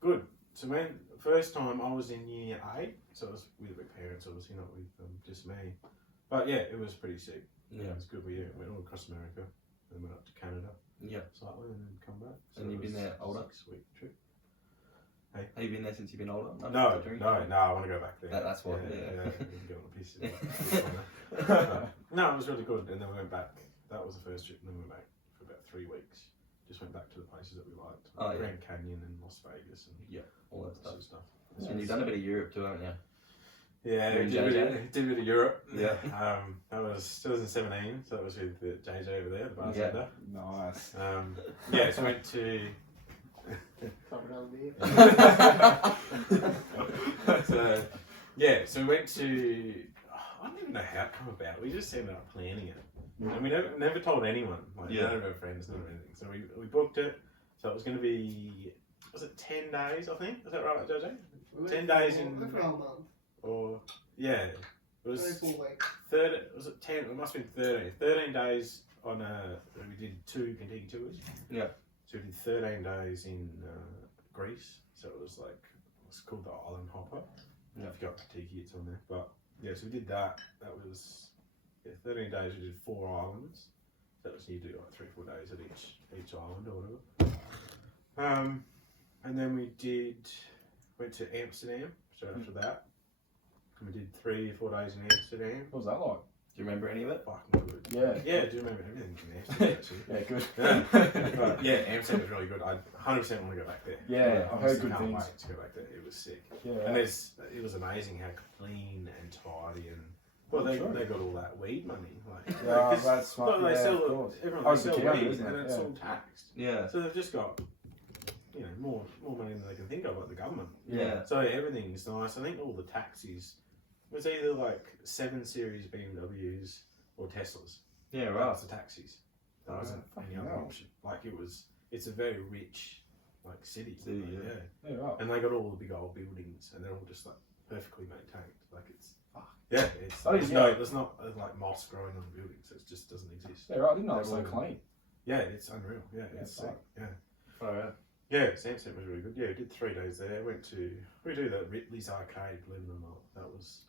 Good. So when first time I was in year 8, so I was with my parents, obviously not with just me. But yeah, it was pretty sick. Yeah. It was good. We went all across America, then went up to Canada. Yeah. Slightly, and then come back. So And you've it been was there older? a 6-week trip. Have you been there since you've been older? No, I want to go back there. That's what. Yeah. Get on the piss. No, it was really good. And then we went back. That was the first trip, and then we went back for about 3 weeks. Just went back to the places that we liked. Oh, yeah. Grand Canyon and Las Vegas and all that stuff. stuff. And you've done a bit of Europe too, haven't you? Yeah, You're in did a bit of Europe. Yeah. That was 2017, so that was with the JJ over there, the bartender. Nice. Yeah, so went to. Can't remember me. So we went to. I don't even know how it came about. We just ended up planning it, and we never told anyone. Like none of our friends, none of anything. So we booked it. So it was going to be. Was it 10 days? I think. Is that right, JJ? 10 days in. For a whole month. Or it was 4 weeks. Was it 10? It must have been 13. 13 days on we did 2 Kentucky tours. Yeah. So we did 13 days in Greece. So it was like it's called the Island Hopper. Yeah. If you got Kentucky, it's on there. But yeah, so we did that. That was 13 days. We did 4 islands. So that was you do like 3-4 days at each island or whatever. And then we went to Amsterdam straight after that. We did 3-4 days in Amsterdam. What was that like? Do you remember any of it? Fucking good. Yeah. Yeah, I do remember everything in Amsterdam actually. Yeah, good. But yeah, Amsterdam was really good. I 100% want to go back there. Yeah, I've heard good can't things. wait to go back there. It was sick. Yeah. And it was amazing how clean and tidy and they got all that weed money. Like, Yeah, that's smart. they Yeah, sell of course. everyone they It's sell the county, weed isn't and it? it's Yeah. all taxed. Yeah. So they've just got more money than they can think of, like the government. Yeah. So everything's nice. I think all the taxis was either like 7 Series BMWs or Teslas. Yeah, That right. was the taxis. There wasn't any fucking other hell. option. Like it's a very rich like city. City, like, yeah. Yeah, right. And they got all the big old buildings, and they're all just like perfectly maintained. Like it's Fuck. yeah, it's Oh, there's yeah. there's not like moss growing on the buildings. It just doesn't exist. Yeah, right. I didn't know it was They're so all- clean. Yeah, it's unreal. Yeah, Yeah, it's fuck. sick. Yeah. Alright. Yeah, Samson was really good. Yeah, we did 3 days there. We do the Ripley's Arcade, believe it or not. That was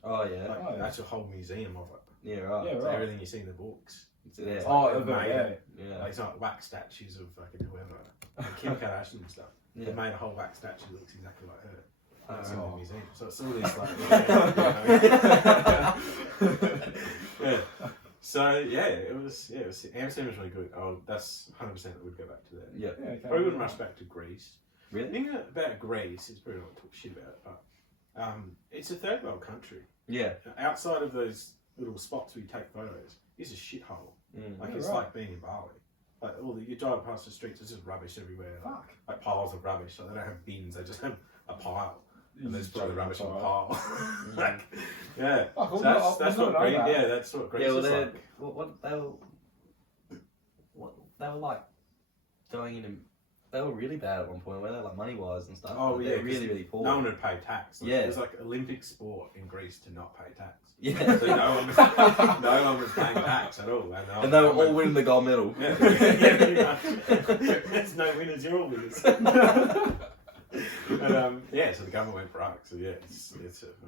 that's a whole museum of it. Yeah, right. Yeah, So right. everything you see in the books. Yeah. It's Yeah. Like, it's like wax statues of fucking whoever. Like Kim Kardashian and stuff. Yeah. They made a whole wax statue that looks exactly like her. That's in the Oh. museum. So it's all this like yeah. So it was Amsterdam was really good. Oh, that's 100% I would go back to that. Yeah. Okay. Probably wouldn't rush back to Greece. The Really? thing about Greece is probably not talk shit about it, but it's a third world country. Yeah. Outside of those little spots where you take photos, it's a shithole. Like it's like being in Bali. Like you drive past the streets, there's just rubbish everywhere. Fuck. Like piles of rubbish. Like they don't have bins, they just have a pile. And they just put the chuck rubbish it in in a a pile. Like, yeah. Fuck, So that's what Greece. that. Yeah, that's what Greece Yeah, well, is like. they were like going into. They were really bad at one point, where they like money wise and stuff. Oh, Like, yeah, they were really, really poor. No one would pay tax. Like, Yeah. It was like Olympic sport in Greece to not pay tax. Yeah. So no one was paying tax at all. And they were all winning the gold medal. Yeah. There's no winners, you're all winners. And, so the government went broke. So yeah, it's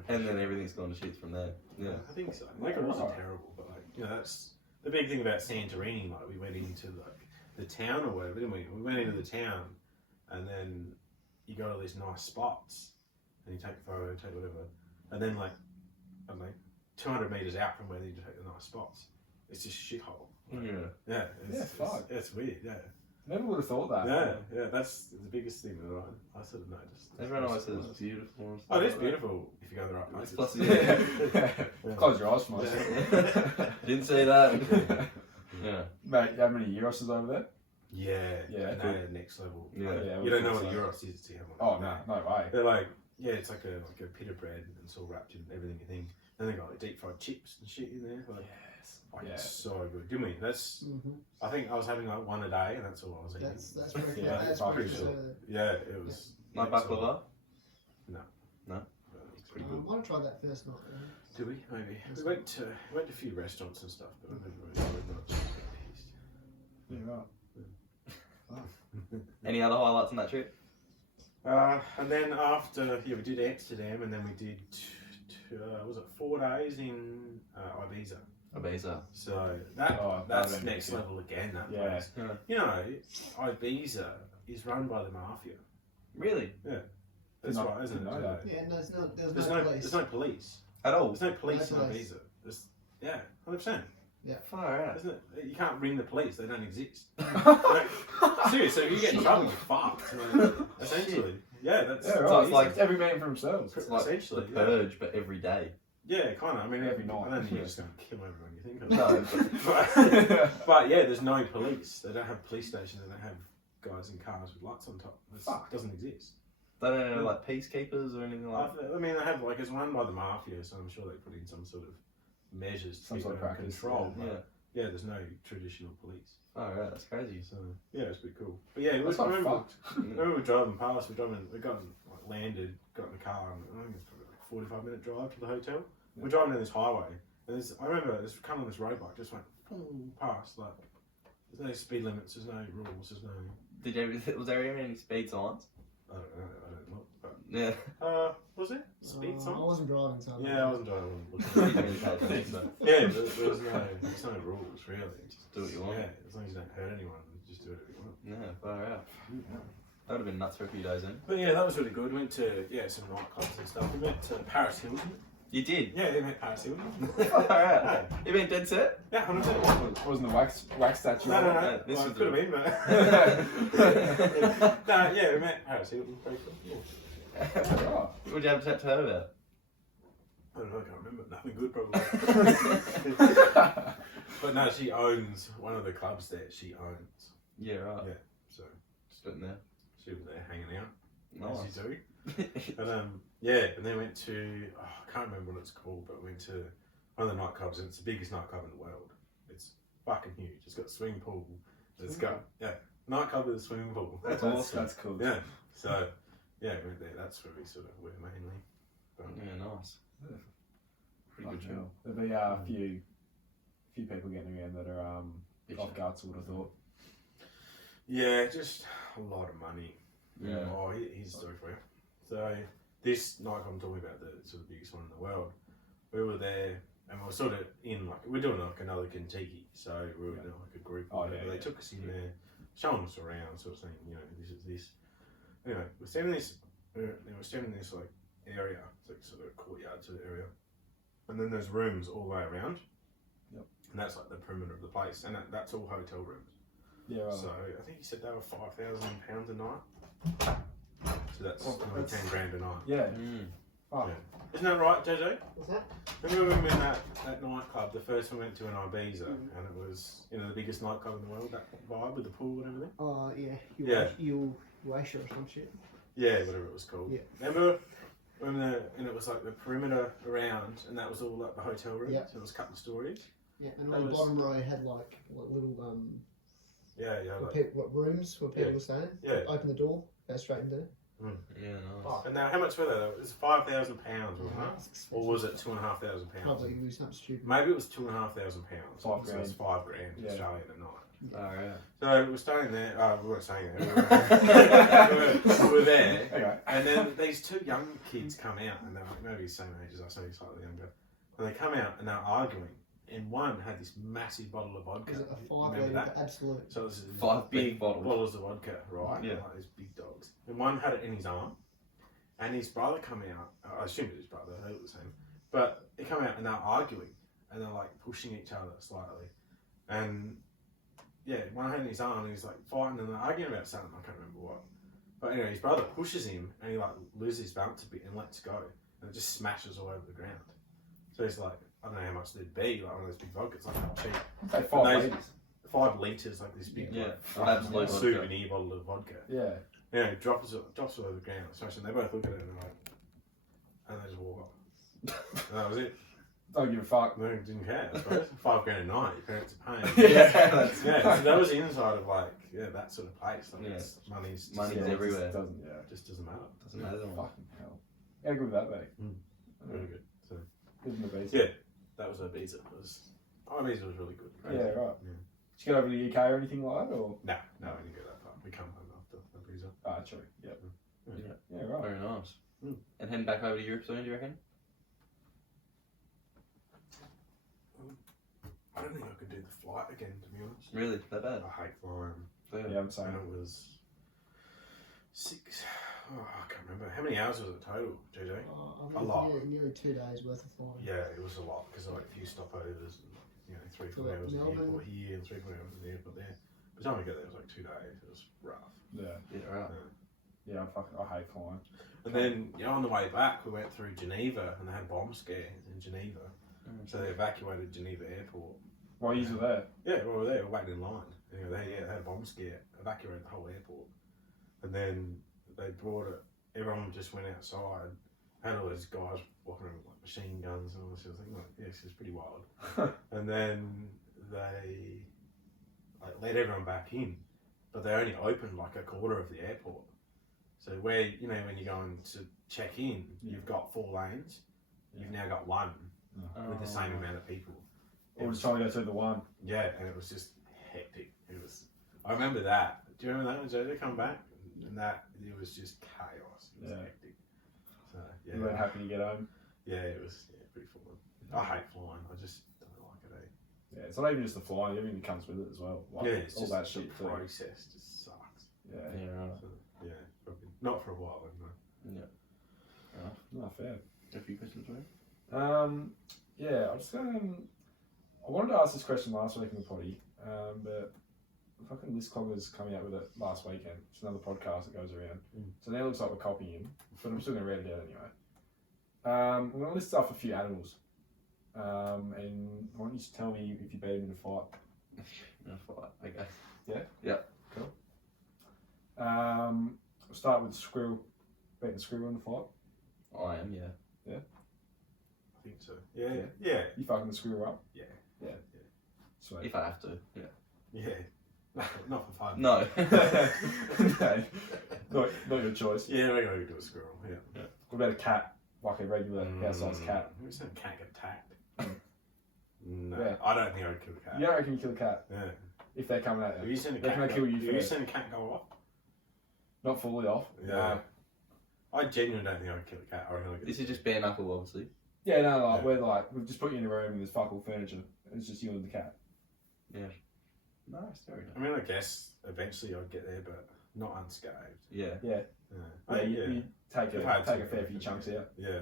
And then everything's gone to shit from there. Yeah. I think so. Like it wasn't terrible, but like that's the big thing about Santorini. Like we went into like the town or whatever, didn't we? We went into the town, and then you go to these nice spots, and you take a photo, take whatever, and then like I don't know, 200 meters out from where you take the nice spots, it's just a shithole. Yeah. It's weird. Yeah. Never would have thought that. Yeah. That's the biggest thing that I sort of noticed. Everyone always says it's beautiful. And Oh, it is stuff like beautiful if you go to the right places. Plus, Close your eyes for most. that. Didn't say that. Yeah. Mate, how many euros is over there? Yeah. Yeah. Next level. Yeah. Like, Yeah, you don't know so. what a gyros is until you have one. Oh no way. They're like, it's like a pita bread and it's all wrapped in everything you think. Then they got like deep fried chips and shit in there. Like, it's so good. Didn't we? That's. I think I was having like one a day, and that's all I was eating. That's pretty Yeah, that's pretty pretty sure. good. Yeah, it was. No baklava? No. It's pretty I good. want to try that first night. Did we? Maybe. We went to a few restaurants and stuff, but I never really not pissed. Yeah, right. Any other highlights on that trip? And then after, we did Amsterdam, and then we did, was it 4 days in Ibiza? Ibiza. So that's that's been next good. level again. That Yeah. place. You know, Ibiza is run by the mafia. Really? That's Not- right, isn't it? didn't know that. Yeah, no, there's There's no no, police. there's no police. At all? There's no police No in police. Ibiza. 100%. Far out. Isn't it? You can't ring the police; they don't exist. Seriously, so if you get in trouble, you're fucked. Essentially, that's Yeah, right. So it's like- It's every man for himself. It's like essentially, the purge, but every day. yeah, kind of. I mean, Every night. I don't think you're just going to kill everyone you think of. No, But yeah, there's no police. They don't have police stations. They don't have guys in cars with lights on top. It doesn't exist. they don't have like peacekeepers or anything like that. I mean, they have like it's run by the mafia, so I'm sure they put in some sort of measures to Some keep sort it of under practice, control. Yeah. But yeah, there's no traditional police. Oh, right, that's crazy. So yeah, it's pretty cool. But yeah, it That's was. I not remember, fucked. I remember we were driving past. We got like landed, got in the car, and I think it was probably like a 45-minute drive to the hotel. We're driving down this highway, and I remember this coming on this road bike, just went past. Like there's no speed limits, there's no rules, there's no. Was there ever any speed signs? I don't know. I don't look. But, Yeah. was it speed I signs? wasn't driving, so Yeah, I wasn't driving. You didn't really pay attention, so Yeah, there's no rules really. just do what you want. Yeah, as long as you don't hurt anyone, just do whatever you want. Yeah, far out. That would have been nuts for a few days then. But yeah, that was really good. We went to some nightclubs and stuff. We met Paris Hilton. You did? Yeah, we met Paris Hilton. Far out. You been dead set? Yeah, 100%. Wasn't the wax statue? No. Yeah, this Well, was it could have the- been, but no, yeah, we met Paris Hilton. Very cool. Yeah. Oh. What did you have to chat to her about? I don't know, I can't remember. Nothing good, probably. But no, she owns one of the clubs there. She owns. Yeah, right. Yeah, so Just sitting there. she was there hanging out. Nice. As you do. And and then went to I can't remember what it's called, but we went to one of the nightclubs, and it's the biggest nightclub in the world. It's fucking huge. It's got a swimming pool. It's got nightclub with a swimming pool. That's awesome. That's cool. Yeah. So yeah, we went there. That's where we sort of were mainly. But, Yeah, nice. Pretty good Fucking show. hell. There'll be a few people getting around that are off guard, sort of thought. yeah, just a lot of money. Yeah. Oh, here's a story for you. So this nightclub I'm talking about, the sort of biggest one in the world, we were there and we were sort of in like, we're doing like another Kentucky, so we were in like a group. Oh, Whatever. yeah, They yeah. took us in there, showing us around, sort of saying, you know, this is this. Anyway, we're standing in this, like area, it's like sort of courtyard sort of area, and then there's rooms all the way around. Yep. And that's like the perimeter of the place, and that's all hotel rooms. Yeah, right. So I think he said they were £5,000 a night. So that's only 10 grand a night. Yeah. Yeah. Isn't that right, JJ? What's that? Remember when we were in that nightclub, the first one we went to in Ibiza, and it was, you know, the biggest nightclub in the world, that vibe with the pool and everything? Oh, yeah. Yeah. Eurasia or some shit. Yeah, whatever it was called. Yeah. Remember when and it was like the perimeter around, and that was all like the hotel rooms, Yeah. so it was a couple of stories? Yeah, and That on the was- bottom row had like little Yeah, like, rooms where people Yeah. were staying. Yeah. Open the door, go straight in there. Yeah, nice. Oh, and now how much were they? It was £5,000, wasn't yeah, it? it's expensive. Or was it £2,500? Probably it was something stupid. Maybe it was £2,500. So it was £5,000. £5,000 Yeah. Australian a night. Alright. So we're staying there. We weren't staying there. We were there. Anyway. And then these two young kids come out, and they're like maybe the same age as us, maybe slightly younger. And they come out and they're arguing. And one had this massive bottle of vodka. Was it a Remember 5 that? litre absolute? So it was 5 big bottles. bottles of vodka, right? Yeah. Like these big dogs. And one had it in his arm. And his brother come out. I assume it was his brother. They look the same. But they come out and they're arguing. And they're like pushing each other slightly. And yeah, one had in his arm and he's like fighting and they're arguing about something. I can't remember what. But anyway, his brother pushes him and he like loses his balance a bit and lets go. And it just smashes all over the ground. So he's like, I don't know how much they'd be, like one of those big vodkas, like that cheap. Say 5 Those- litres. 5 litres, like this big Yeah. like, Absolute vodka. souvenir bottle of vodka. Yeah. Yeah, it drops all over the ground, smashing. They both look at it and they're like, and they just walk off. And that was it. Don't give a fuck. They didn't care, I suppose. $5 grand a night, your parents are paying. Yeah. Yeah, so that was the inside of like, that sort of place. Like, Yeah. it's money's just, Money's yeah, everywhere. It doesn't, yeah. just doesn't matter. Doesn't matter. Fucking hell. How good would that be? Really good. So Good in the beach. yeah, that was Ibiza. Ibiza was really good. Yeah, right. Yeah. Did you get over to the UK or anything like that? Or? No, we didn't go that far. We come home after Ibiza. Ah, true. Yep. Yeah. Yeah, right. Very nice. Mm. And heading back over to Europe soon, do you reckon? I don't think I could do the flight again, to be honest. Really? That bad? I hate flying. Yeah, I'm saying. And it was 6. Oh, I can't remember. How many hours was it total, JJ? I A think lot. nearly 2 days worth of flying. Yeah, it was a lot because like a few stopovers and 3-4 So, like, hours in the Melbourne? airport here and 3-4 hours in the airport there. By the time we got there, it was like 2 days. It was rough. Yeah. Yeah, right. Yeah, I hate flying. And then on the way back, we went through Geneva and they had bomb scare in Geneva. So they evacuated Geneva airport. While you were there? Yeah, well, we were there, we were waiting in line. Anyway, they had a bomb scare, evacuated the whole airport. And then they brought it, everyone just went outside, had all those guys walking around with like machine guns and all this sort of thing. Like, yeah, this is pretty wild. And then they like let everyone back in, but they only opened like a quarter of the airport. So where, when you're going to check in, you've got 4 lanes, you've now got 1 with the same amount of people. Or just trying to go through the one. Yeah, and it was just hectic. I remember that. Do you remember that when Jose come back? And it was just chaos. It was hectic. So, yeah. You weren't happy to get home? Yeah, it was pretty full on. I hate flying. I just don't like it, Yeah, it's not even just the flying, everything that comes with it as well. Like, it's all just that the shit too. process just sucks. Yeah. Yeah, right. So, probably not for a while, no. No, fair. A few questions for you? Yeah, I wanted to ask this question last week in the potty, but fucking List Clogger's coming out with it last weekend. It's another podcast that goes around. So now it looks like we're copying him, but I'm still going to read it out anyway. I'm going to list off a few animals. And why don't you just tell me if you beat him in a fight? No, fight. Okay. Yeah? Yeah. Cool. We'll start with squirrel. Beating a squirrel in a fight. I am, yeah. I think so. Yeah. You fucking the squirrel up? Yeah. Sweet. If I have to, yeah. Yeah. Not for fun. No. Okay. Not your choice. Yeah, we're going to do a squirrel. Yeah. What about a cat? Like a regular house-sized cat? Who's that cat get attacked? No, Yeah. I don't think I'd kill a cat. You don't reckon you kill a cat? Yeah. if they're coming at Have you? you seen a They're cat? gonna kill you Have you first. seen a cat go off? Not fully off. Yeah. I genuinely don't think I would kill a cat. I reckon I'd get This is just bare knuckle, obviously. Yeah, no, like we've just put you in a room and there's fuck all furniture. And it's just you and the cat. Yeah. Nice, very nice. I mean, I guess eventually I'd get there, but not unscathed. Yeah. Yeah. You take a fair few chunks out. Yeah.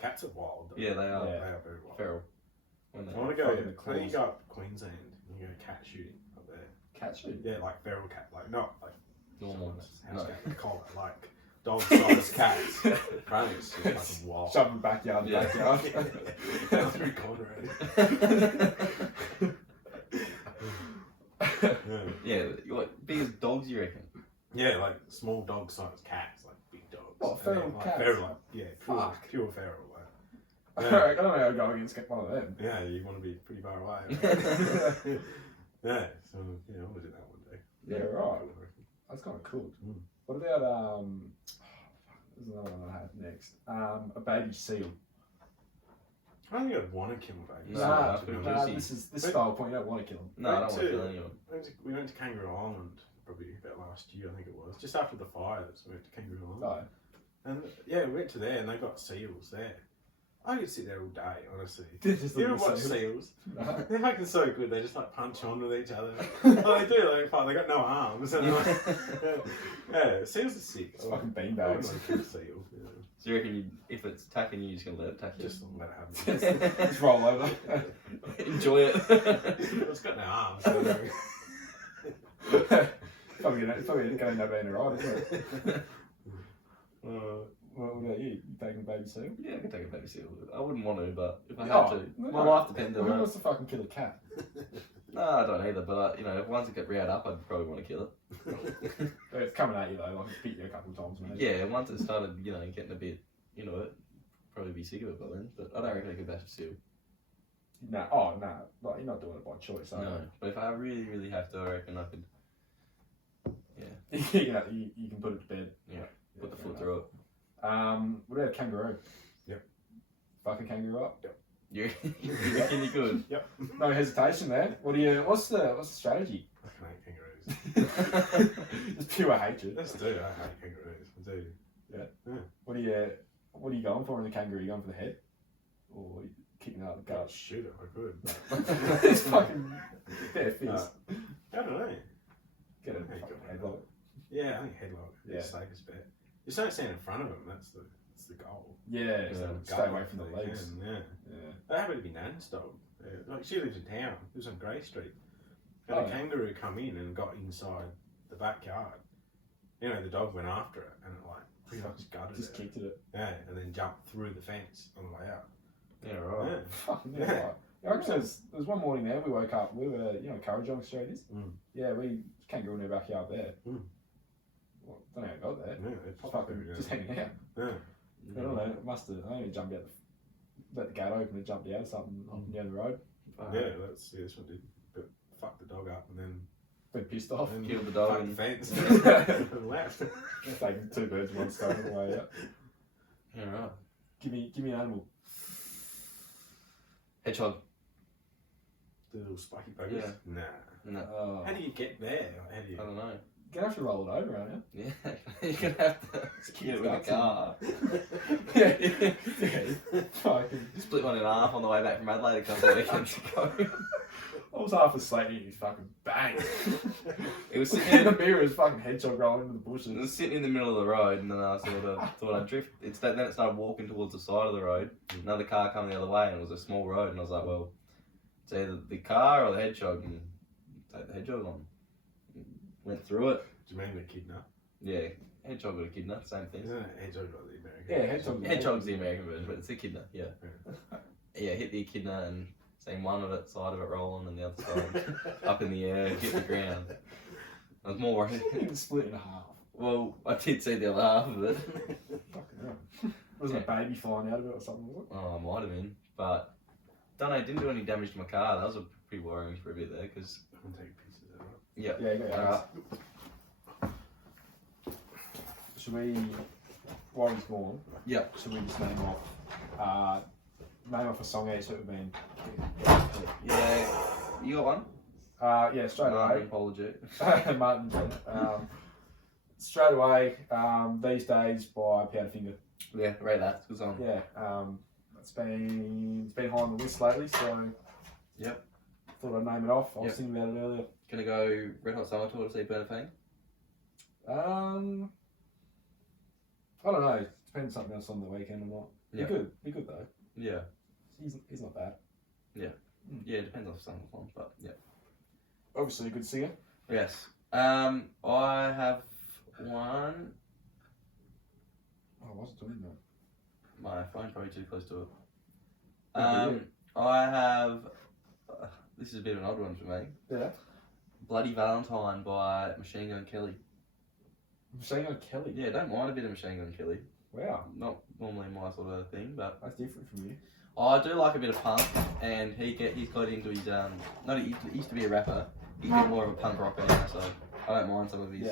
Cats are wild. Though. Yeah, they are. They are very wild. Feral. I want to go. I think you go up Queensland and you go cat shooting up there. Cat shooting? Yeah, like feral cat, like not like normal house cat, collar, like dog-sized cats. Apparently, it's just fucking wild. Shove them backyard, backyard. That's pretty Conrad. Yeah, what big as dogs you reckon? Yeah, like small dog-sized cats, like big dogs. What, feral cats? Feral, like, yeah, pure feral. Like, yeah. I don't know how to go against one of them. Yeah, you want to be pretty far away. Yeah, so yeah, I want to do that one day. Yeah, right. That's kind of cool. What about there's another one I have next. A baby seal. I don't think I'd want to kill a baby seal. Nah, this is the whole point. You don't want to kill them. No, I don't want to kill anyone. We went to Kangaroo Island probably about last year, I think it was, just after the fires. We went to Kangaroo Island. Oh. And yeah, we went to there and they got seals there. I could sit there all day, honestly. You ever watch seals? No. They're fucking so good. They just like punch on with each other. Like, they do. Like, fuck, they got no arms. And, like, yeah, seals are sick. It's fucking I beanbags. wouldn't kill a seal. Yeah. So you reckon if it's attacking you, you're just gonna let it attack you? Just let it happen. Just roll over. Enjoy it. It's got no arms. So Probably going to end up being alright, isn't it? What about you? You taking a baby seal? Yeah, I could take a baby seal. I wouldn't want to, but if I had to, my life depends on Who that. wants to fucking kill a cat? No, I don't either. But you know, if once it get reared up, I'd probably want to kill it. It's coming at you though. Like it's beat you a couple of times, mate. Yeah, once it started, you know, getting a bit, you know, it probably be sick of it by then. But I don't reckon I could bash a seal. Nah, like you're not doing it by choice. No, but if I really, really have to, I reckon I could. Yeah. You can put it to bed. Yeah. Put the foot through it. What about a kangaroo? Yep. Fuck a kangaroo up? Yep. You reckon you could? Yep. No hesitation there. What's the strategy? I hate kangaroos. Just pure hatred. Let's do. I hate kangaroos. I do. Yeah. What are you going for in the kangaroo? Are you going for the head? Or are you kicking out the Oh, gut? shoot it, I could. It's fucking bare fist. I don't know. Get a Hey, fucking God. headlock. Yeah, I think headlock is the safest bet. Just don't stand in front of them. That's the goal. Yeah, So stay away from the legs. Yeah. Yeah. They happen to be Nan's dog. Like she lives in town. Lives on Grey Street. And Oh, a yeah. kangaroo come in and got inside the backyard. You know, the dog went after it and it like pretty much gutted Just it. kicked at it. Yeah, and then jumped through the fence on the way out. Yeah, right. Yeah. Fucking yeah. Right. I reckon there was one morning there, we woke up, we were, Currajong Street is? Yeah, kangaroo in our backyard there. Well, don't know how it got there. Yeah, they Just pop up fucking, every now just and hanging out. then. I don't know, it must have, I only jumped out, let the gate open and jumped out or something up and down the road. Yeah, this one did. But fucked the dog up and then Been pissed off. and Killed the dog fucked and- the fence and left. Taking two birds with one stone on the way out. Yeah, right. Give me an animal. Hedgehog. The little spiky buggers? Yeah. Nah. No. How do you get there? How do you... I don't know. You're gonna have to roll it over, aren't you? Yeah, you're gonna have to kick get it its with a guts in. car. Yeah. Fucking. Split one in half on the way back from Adelaide a couple of weekends ago. I was half asleep and he's fucking bang. It was And sitting the in, beer is fucking hedgehog rolling into the it bushes. was sitting in the middle of the road, and then I thought I'd drift. Then it started walking towards the side of the road. Another car coming the other way, and it was a small road. And I was like, well, it's either the car or the hedgehog, and take the hedgehog on. Went through it. Do you mean the kidnap? Yeah, hedgehog got a kidnap, same thing. Isn't it hedgehog like the American? Yeah, hedgehog. Hedgehog's the American version, but it's echidna, yeah. Yeah, hit the echidna and seen one of it, side of it rolling and the other side up in the air, hit the ground. I was more worried. It didn't split in half. Well, I did see the other half of it. Fucking hell. Wasn't a baby flying out of it or something, was it? Oh, I might have been, but don't know, it didn't do any damage to my car. That was pretty worrying for a bit there, because... I'm taking pieces of it. Yeah. Yeah, you got Alright. Should we, while he's gone, Yeah. should we just name off a song each that we've been... Yeah. You got one? Yeah, straight away. Apology. Martin did. straight away, these days by Powderfinger. Yeah, rate that. Good song. Yeah, it's been high on the list lately, so Yep. Thought I'd name it off. I was thinking about it earlier. Gonna go Red Hot Summer Tour to see Burn Fang? I don't know. Depends something else on the weekend or not. Yeah. Be good though. Yeah. He's not bad. Yeah. Yeah, it depends on someone's on, but yeah. Obviously a good singer. Yes. I have one. Oh, I wasn't doing that. My phone's probably too close to it. Yeah. I have. This is a bit of an odd one for me. Yeah. Bloody Valentine by Machine Gun Kelly. Machine Gun Kelly. Yeah, don't mind a bit of Machine Gun Kelly. Wow. Not normally my sort of thing, but That's different from you. I do like a bit of punk, and he's got into his he used to be a rapper. He's a bit more of a punk rocker now, so I don't mind some of his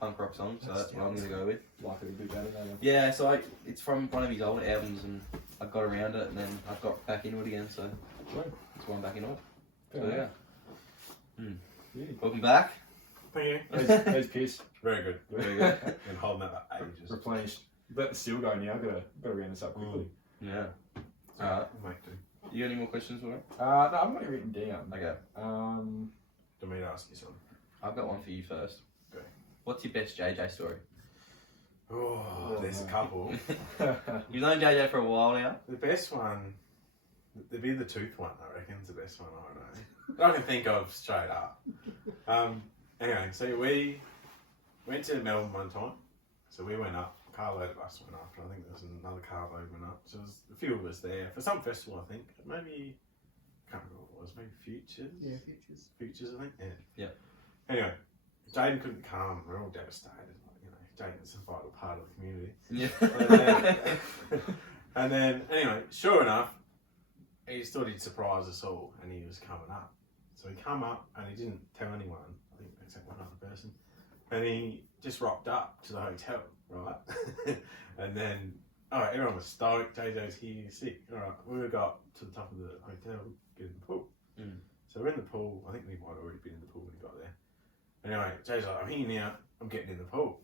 punk rock songs. So that's what I'm gonna go with. Like it a bit better, don't you? Yeah, so it's from one of his older albums, and I got around it, and then I've got back into it again. So that's why I'm back into it. So yeah. Welcome back. Thank you. There's Piss. Very good. Very good. Been holding that for ages. Replenished. Let the seal go now. Gotta round this up quickly. Yeah. Alright. Might do. You got any more questions for me? No, I've got it written down. Okay. Do you want me to ask you something? I've got one for you first. Okay. What's your best JJ story? Oh, there's a couple. You've known JJ for a while now. The best one, there'd be the tooth one, I reckon, is the best one, I don't know. That I can think of straight up. Anyway, so we went to Melbourne one time. So we went up, a carload of us went up, and I think there was another carload went up. So there was a few of us there for some festival, I think. Maybe, I can't remember what it was, maybe Futures? Yeah, Futures. Futures, I think, yeah. Yeah. Anyway, Jaden couldn't come, we're all devastated. Like, you know, Jaden's a vital part of the community. Yeah. And then, anyway, sure enough, he just thought he'd surprise us all, and he was coming up. So he come up, and he didn't tell anyone, I think except one other person, and he just rocked up to the hotel, right? And then, alright, everyone was stoked, JJ's here, sick. Alright, we got to the top of the hotel, get in the pool. So we're in the pool, I think we might have already been in the pool when we got there. Anyway, JJ's like, I'm here now, I'm getting in the pool.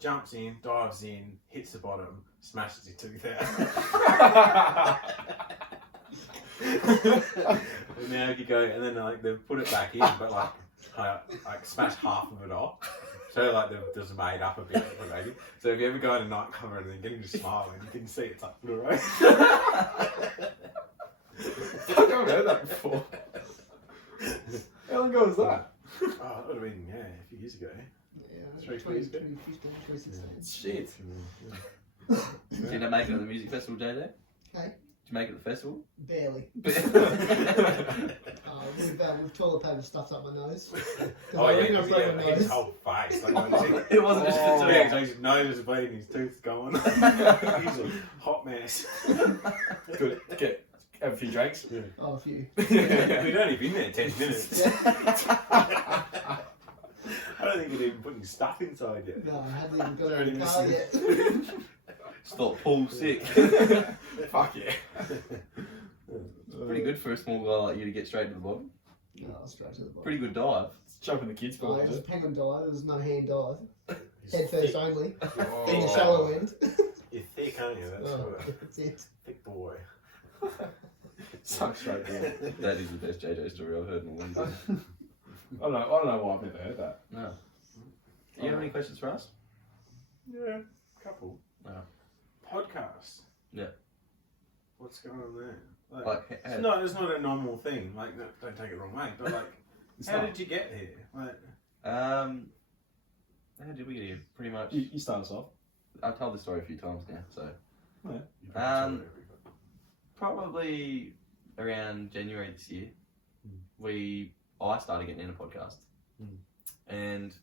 Jumps in, dives in, hits the bottom, smashes his tooth out. And now you go, and then like they put it back in, but like smash half of it off. So like they've just made up a bit, maybe. So if you ever go in a nightclub and then getting to smiling, you can see it's like blue right. I haven't heard that before. How long ago was that? Oh, that would have been a few years ago. Yeah, 3 years ago. 2015, 2016. Shit. Did I make it at the music festival, JJ? Okay. Did you make it at the festival? Barely. With toilet paper stuffed up my nose. Oh yeah, I broke my his nose. whole face. Like, It wasn't just the two. yeah, so his nose is bleeding, his tooth's gone. He's a hot mess. Good. Have a few drinks. Yeah. Oh, a few. We'd only been there 10 minutes. I don't think we'd even put any stuff inside yet. No, I hadn't even got Already in the car missing. yet. Stop pool sick. Fuck yeah. Pretty good for a small guy like you to get straight to the bottom. No, straight to the bottom. Pretty good dive. Jumping the kids' Oh, pool. it was a penguin dive. There was no hand dive. Head first only. In Oh. the shallow end. You're thick, aren't you? That's Oh, what that's it. thick boy. Suck straight down. That is the best JJ story I've heard in a long time. I don't know why I've never heard that. No. Do you have any questions for us? Yeah, couple. No. Podcast. Yeah. What's going on there? Like, It's not a normal thing. Like, no, don't take it the wrong way. But like, how did you get here? Like, how did we get here? Pretty much. You start us off. I've told this story a few times now, so. Yeah. Probably around January this year, I started getting into podcast, and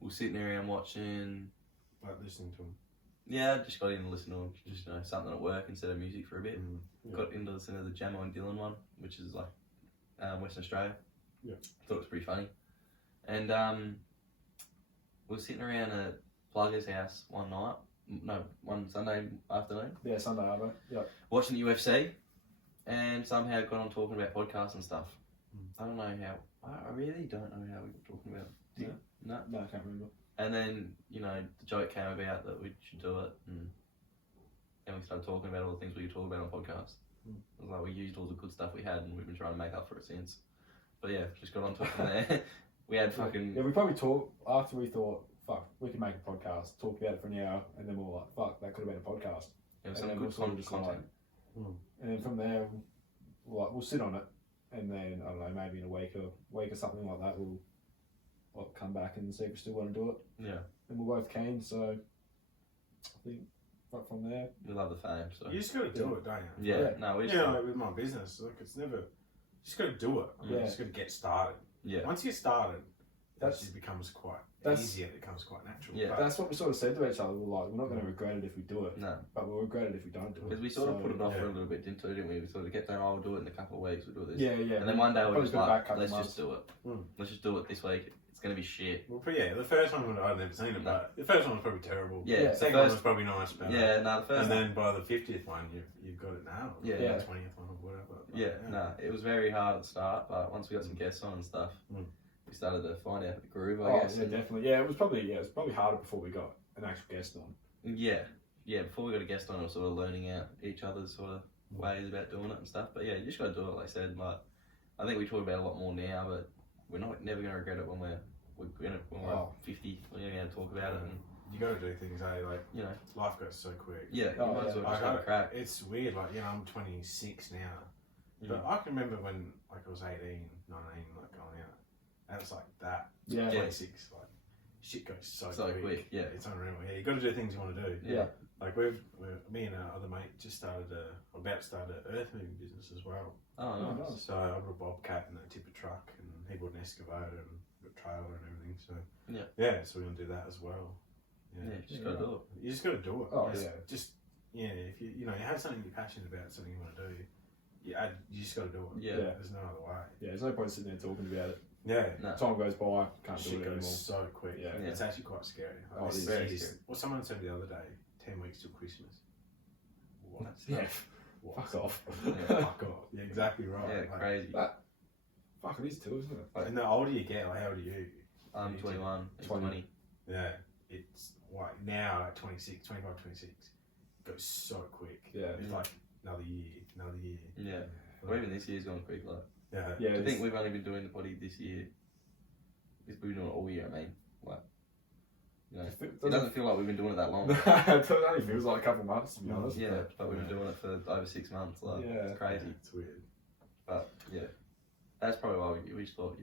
we're sitting around watching. Like listening to them. Yeah, just got in and listened to them, just something at work instead of music for a bit. Yeah. Got into listening to the Jamo and Dylan one, which is like Western Australia. Yeah. Thought it was pretty funny, and we were sitting around at Plugger's house one Sunday afternoon. Yeah, Sunday Arvo. Yep. Watching the UFC, and somehow got on talking about podcasts and stuff. I don't know how. I really don't know how we got talking about it. Do you? No. No, I can't remember. And then, you know, the joke came about that we should do it, and then we started talking about all the things we could talk about on podcasts. It was like we used all the good stuff we had, and we've been trying to make up for it since. But yeah, just got onto it from there. We had fucking... Yeah, we probably talked, after we thought, fuck, we can make a podcast, talk about it for an hour, and then we were like, fuck, that could have been a podcast. It was some good content. And then from there, we'll sit on it, and then, I don't know, maybe in a week or something like that, we'll come back and see if we still want to do it. Yeah. And we're both keen, so I think right from there. We love the fame, so... You just got to do it, don't you? Yeah, no, we just... Yeah, like with my business, like it's never... You just got to do it. You just got to get started. Yeah. Once you get started, that That's- just becomes quite easy and it becomes quite natural. Yeah. But That's what we sort of said to each other. We're like, we're not going to regret it if we do it, No. but we'll regret it if we don't do it. Because we sort of put it off for yeah. a little bit, didn't we? We sort of kept saying, oh, we'll do it in a couple of weeks, we'll do this. Yeah. And then one day we're Probably just been back like, couple let's months. just do it. Mm. Let's just do it this week. It's going to be shit. Well, the first one I'd never seen it, but the first one was probably terrible. Yeah. The second one was probably nice, but Yeah, no, the first and then by the 50th one, you've got it now. Yeah. The 20th one or whatever. But, no, it was very hard at the start, but once we got some guests on and stuff, we started to find out the groove, I guess. Yeah, definitely. Yeah, it was probably harder before we got an actual guest on. Yeah, before we got a guest on, we were sort of learning out each other's sort of ways about doing it and stuff. But yeah, you just got to do it, like I said. Like, I think we talk about it a lot more now, but we're never going to regret it when we're 50. We're going to talk about it, and you got to do things, like, you know, life goes so quick. Yeah, you might as well just have a crack. It's weird, like, I'm 26 now, but I can remember when, like, I was 18, 19, like, going out, and it's like that. Yeah. 26, like, shit goes so quick. Yeah. It's unreal. Yeah, you got to do things you want to do. Yeah. Like, me and our other mate just about to start an earth moving business as well. Oh, nice. So I brought a bobcat and a tipper truck, and he brought an excavator and a trailer and everything. So so we're gonna do that as well. Yeah, you just gotta do it. You just gotta do it. Oh, Just if you have something you're passionate about, something you want to do, you just gotta do it. Yeah. There's no other way. Yeah, there's no point sitting there talking about it. Yeah. No. Time goes by, can't do Shit it goes anymore. so quick. Yeah. It's actually quite scary. Oh, it is very scary. Well, someone said the other day, 10 weeks till Christmas. What? Yeah. What? Fuck off. Fuck off. Yeah, exactly right. Yeah, Like, crazy. Fuck, it is too, isn't it? And the older you get, like, how old are you? I'm 21. He's 20. 20. Yeah. It's like now at 26, 25, 26, it goes so quick. Yeah. It's like another year. Yeah. Or even this year's gone quick. Like, Yeah. I think we've only been doing the potty this year. We've been doing it all year, I mean. Like, you know, it doesn't feel like we've been doing it that long. It only feels like a couple of months, to be honest. Yeah, but we've been doing it for over 6 months. Like, it's crazy. It's weird. But yeah, that's probably why we just thought,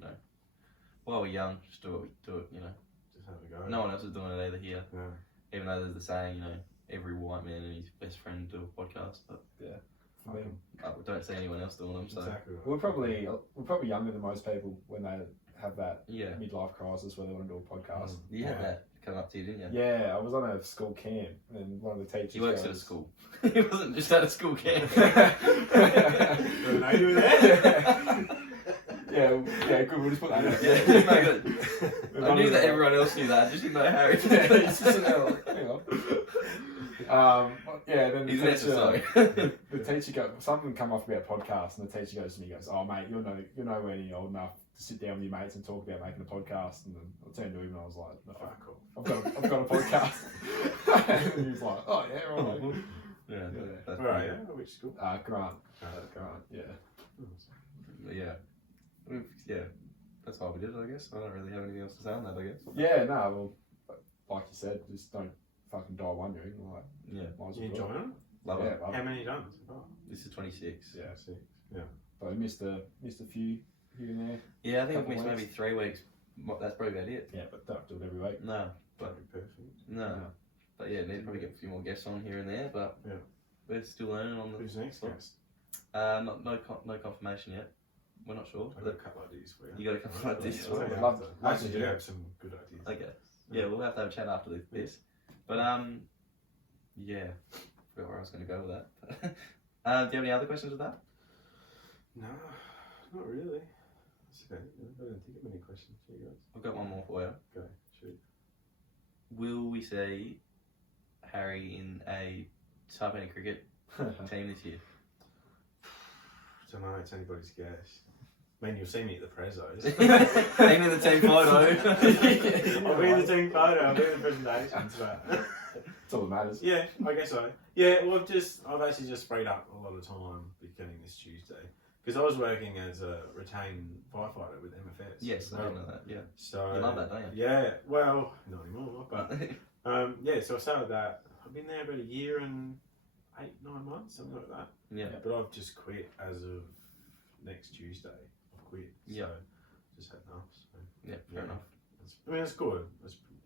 while we're young, just do it, Just have a go. No one else is doing it either here. Yeah. Even though there's the saying, every white man and his best friend do a podcast, but I mean, we don't see anyone else doing them. So Exactly right. we're probably younger than most people when they have that yeah, midlife crisis where they want to do a podcast. you had that come up to you, didn't you? Yeah, I was on a school camp and one of the teachers. He works at a goes- school. He wasn't just at a school camp. Didn't know you were there. yeah, good. We'll just put that in. Yeah, just make it. I knew that everyone else knew that. I just didn't know Harry. Yeah, he's just sitting there like, hang on. Then He's the an teacher, sorry. the teacher goes, something come off about podcasts, and the teacher goes to me, he goes, "Oh mate, you're nowhere near old enough to sit down with your mates and talk about making a podcast." And then I turned to him and I was like, "No, Fuck off. I've got a podcast." And he was like, "Oh yeah, all right." Yeah, that's Where are pretty you? Which school? Grant, Grant. yeah. good. Yeah, that's why we did it, I guess. I don't really have anything else to say on that, I guess. Yeah, no, well, like you said, just don't fucking die wondering. Like, Yeah, might as You well do it. enjoying it? love Yeah, it. love How it. many you done so far? This is 26. Yeah, 6. Yeah. but I missed a few here and there. Yeah, I think I've Couple missed maybe weeks. 3 weeks. That's probably about it. Yeah, but don't do it every week. No, That'd be perfect. no. No. But yeah, need to probably get a few more guests on here and there, but Yeah. we're still learning on the. Who's next spot. guest? No confirmation yet. We're not sure. I've got a couple ideas for you. You got a couple of ideas for I me? Love actually to do hear. have some good ideas. Okay. Yeah, we'll have to have a chat after this. But yeah, forgot where I was going to go with that. Do you have any other questions with that? No, not really. That's okay. I don't think of any questions for you guys. I've got one more for you. Okay, shoot. Will we see Harry in a Taiwan cricket team this year? Don't know, it's anybody's guess. I mean, you'll see me at the Prezos. Ain't in the team photo. I'll be in the team photo, I'll be in the presentations, but... That's all that matters. Yeah, I guess so. Yeah, well, I've actually just freed up a lot of time beginning this Tuesday. Because I was working as a retained firefighter with MFS. Yes, I didn't know that, yeah. So, you love that, don't you? Yeah, well, not anymore, but... yeah, so I started that. I've been there about a year and 8-9 months, something like that. Yeah. But I've just quit as of next Tuesday. I've quit. Yeah. So just had enough. So, yeah, fair enough. It's good.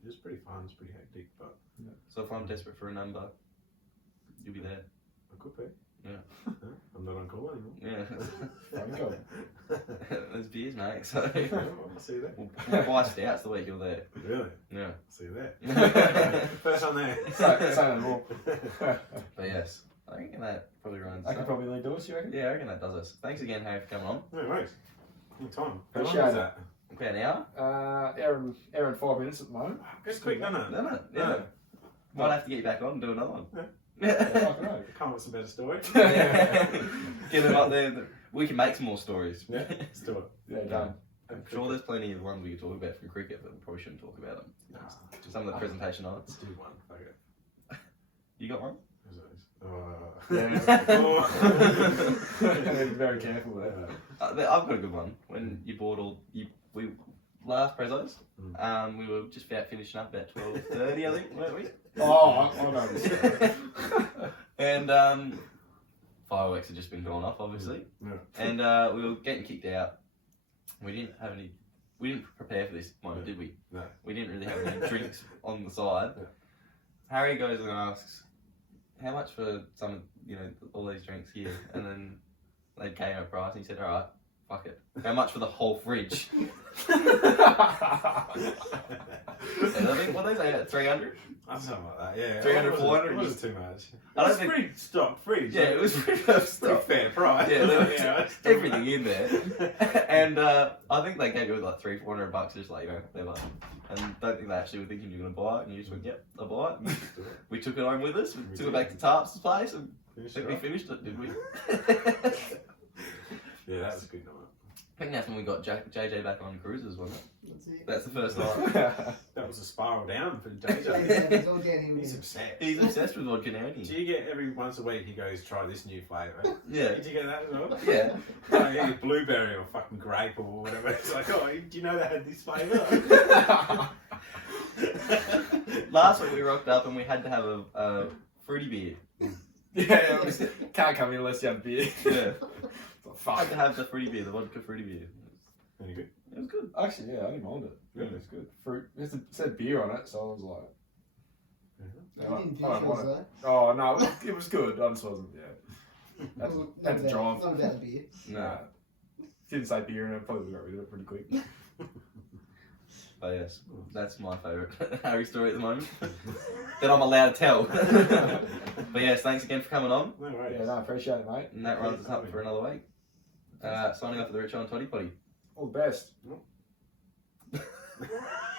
It's pretty fun. It's pretty hectic, but. Yeah. So if I'm desperate for a number, you'll be there. I could be. Yeah. I'm not on call anymore. Yeah. Thank God. There's beers, mate. So I'll see you there. we'll buy stouts the week you're there. Really? Yeah. See you there. First on there. Say no more. But yes, I reckon that probably runs. I could probably lead doors, you reckon? Yeah, I reckon that does us. Thanks again, Harry, for coming on. No worries. Good time. How Appreciate long is it. that? About an hour. Hour and 5 minutes at the moment. It's quick, doesn't it? No, yeah. No. Might have to get you back on and do another one. I don't know. Come up with some better stories. Get them up there. We can make some more stories. Yeah, let's do it. Yeah, done. I'm sure there's plenty of ones we could talk about from cricket, but we probably shouldn't talk about them. Some of the presentation on it. Let's do one. Okay. You got one? Very careful there. I've got a good one. When you bought we last prezos, we were just about finishing up about 12:30, I think, weren't we? Oh, I know this. And fireworks had just been gone off, obviously. Yeah. And we were getting kicked out. We didn't prepare for this moment, did we? No. We didn't really have any drinks on the side. Yeah. Harry goes and asks, how much for some, all these drinks here? And then they came a price and he said, all right, fuck it. How much for the whole fridge? And I think, what they say, 300? Something like that, yeah. 300, 400? It wasn't too much. I don't It's pretty stocked fridge. Yeah, it was pretty much Pretty fair price. Yeah, there was Yeah, everything in there. And I think they gave you like $300-400 just like, whatever. And don't think they actually were thinking you were going to buy it. And you just went, yep, I'll buy it. And we took it home with us. We took it back to Tarp's place and I think we finished it, did we? Yeah, that was a good night. I think that's when we got JJ back on cruises, wasn't it? That's it. That's the first night. That was a spiral down for Yeah, JJ. it's all downhill. He's obsessed. He's obsessed with vodka now, Do isn't he? you get every once a week he goes, try this new flavour? Yeah. Did you get that as well? Yeah. Like, blueberry or fucking grape or whatever. It's like, oh, do you know they had this flavour? Last week we rocked up and we had to have a fruity beer. Yeah, can't come in unless you have beer. Yeah. Fuck. Had to have the fruity beer, the vodka fruity beer. Any good? It was good. Actually, yeah, I didn't mind it. Really? It's good. Fruit. It said beer on it, so I was like, You didn't I don't finish want yours it. though. Oh no, it was good. I just wasn't. Yeah. Had to drive. Not about the beer. No. Didn't say beer, and I probably got rid of it pretty quick. But yes, that's my favourite Harry story at the moment. That I'm allowed to tell. But yes, thanks again for coming on. No worries. Yeah, no, appreciate it, mate. And that runs us up for another week. Signing off for the Richo Toddy Poddy. All the best.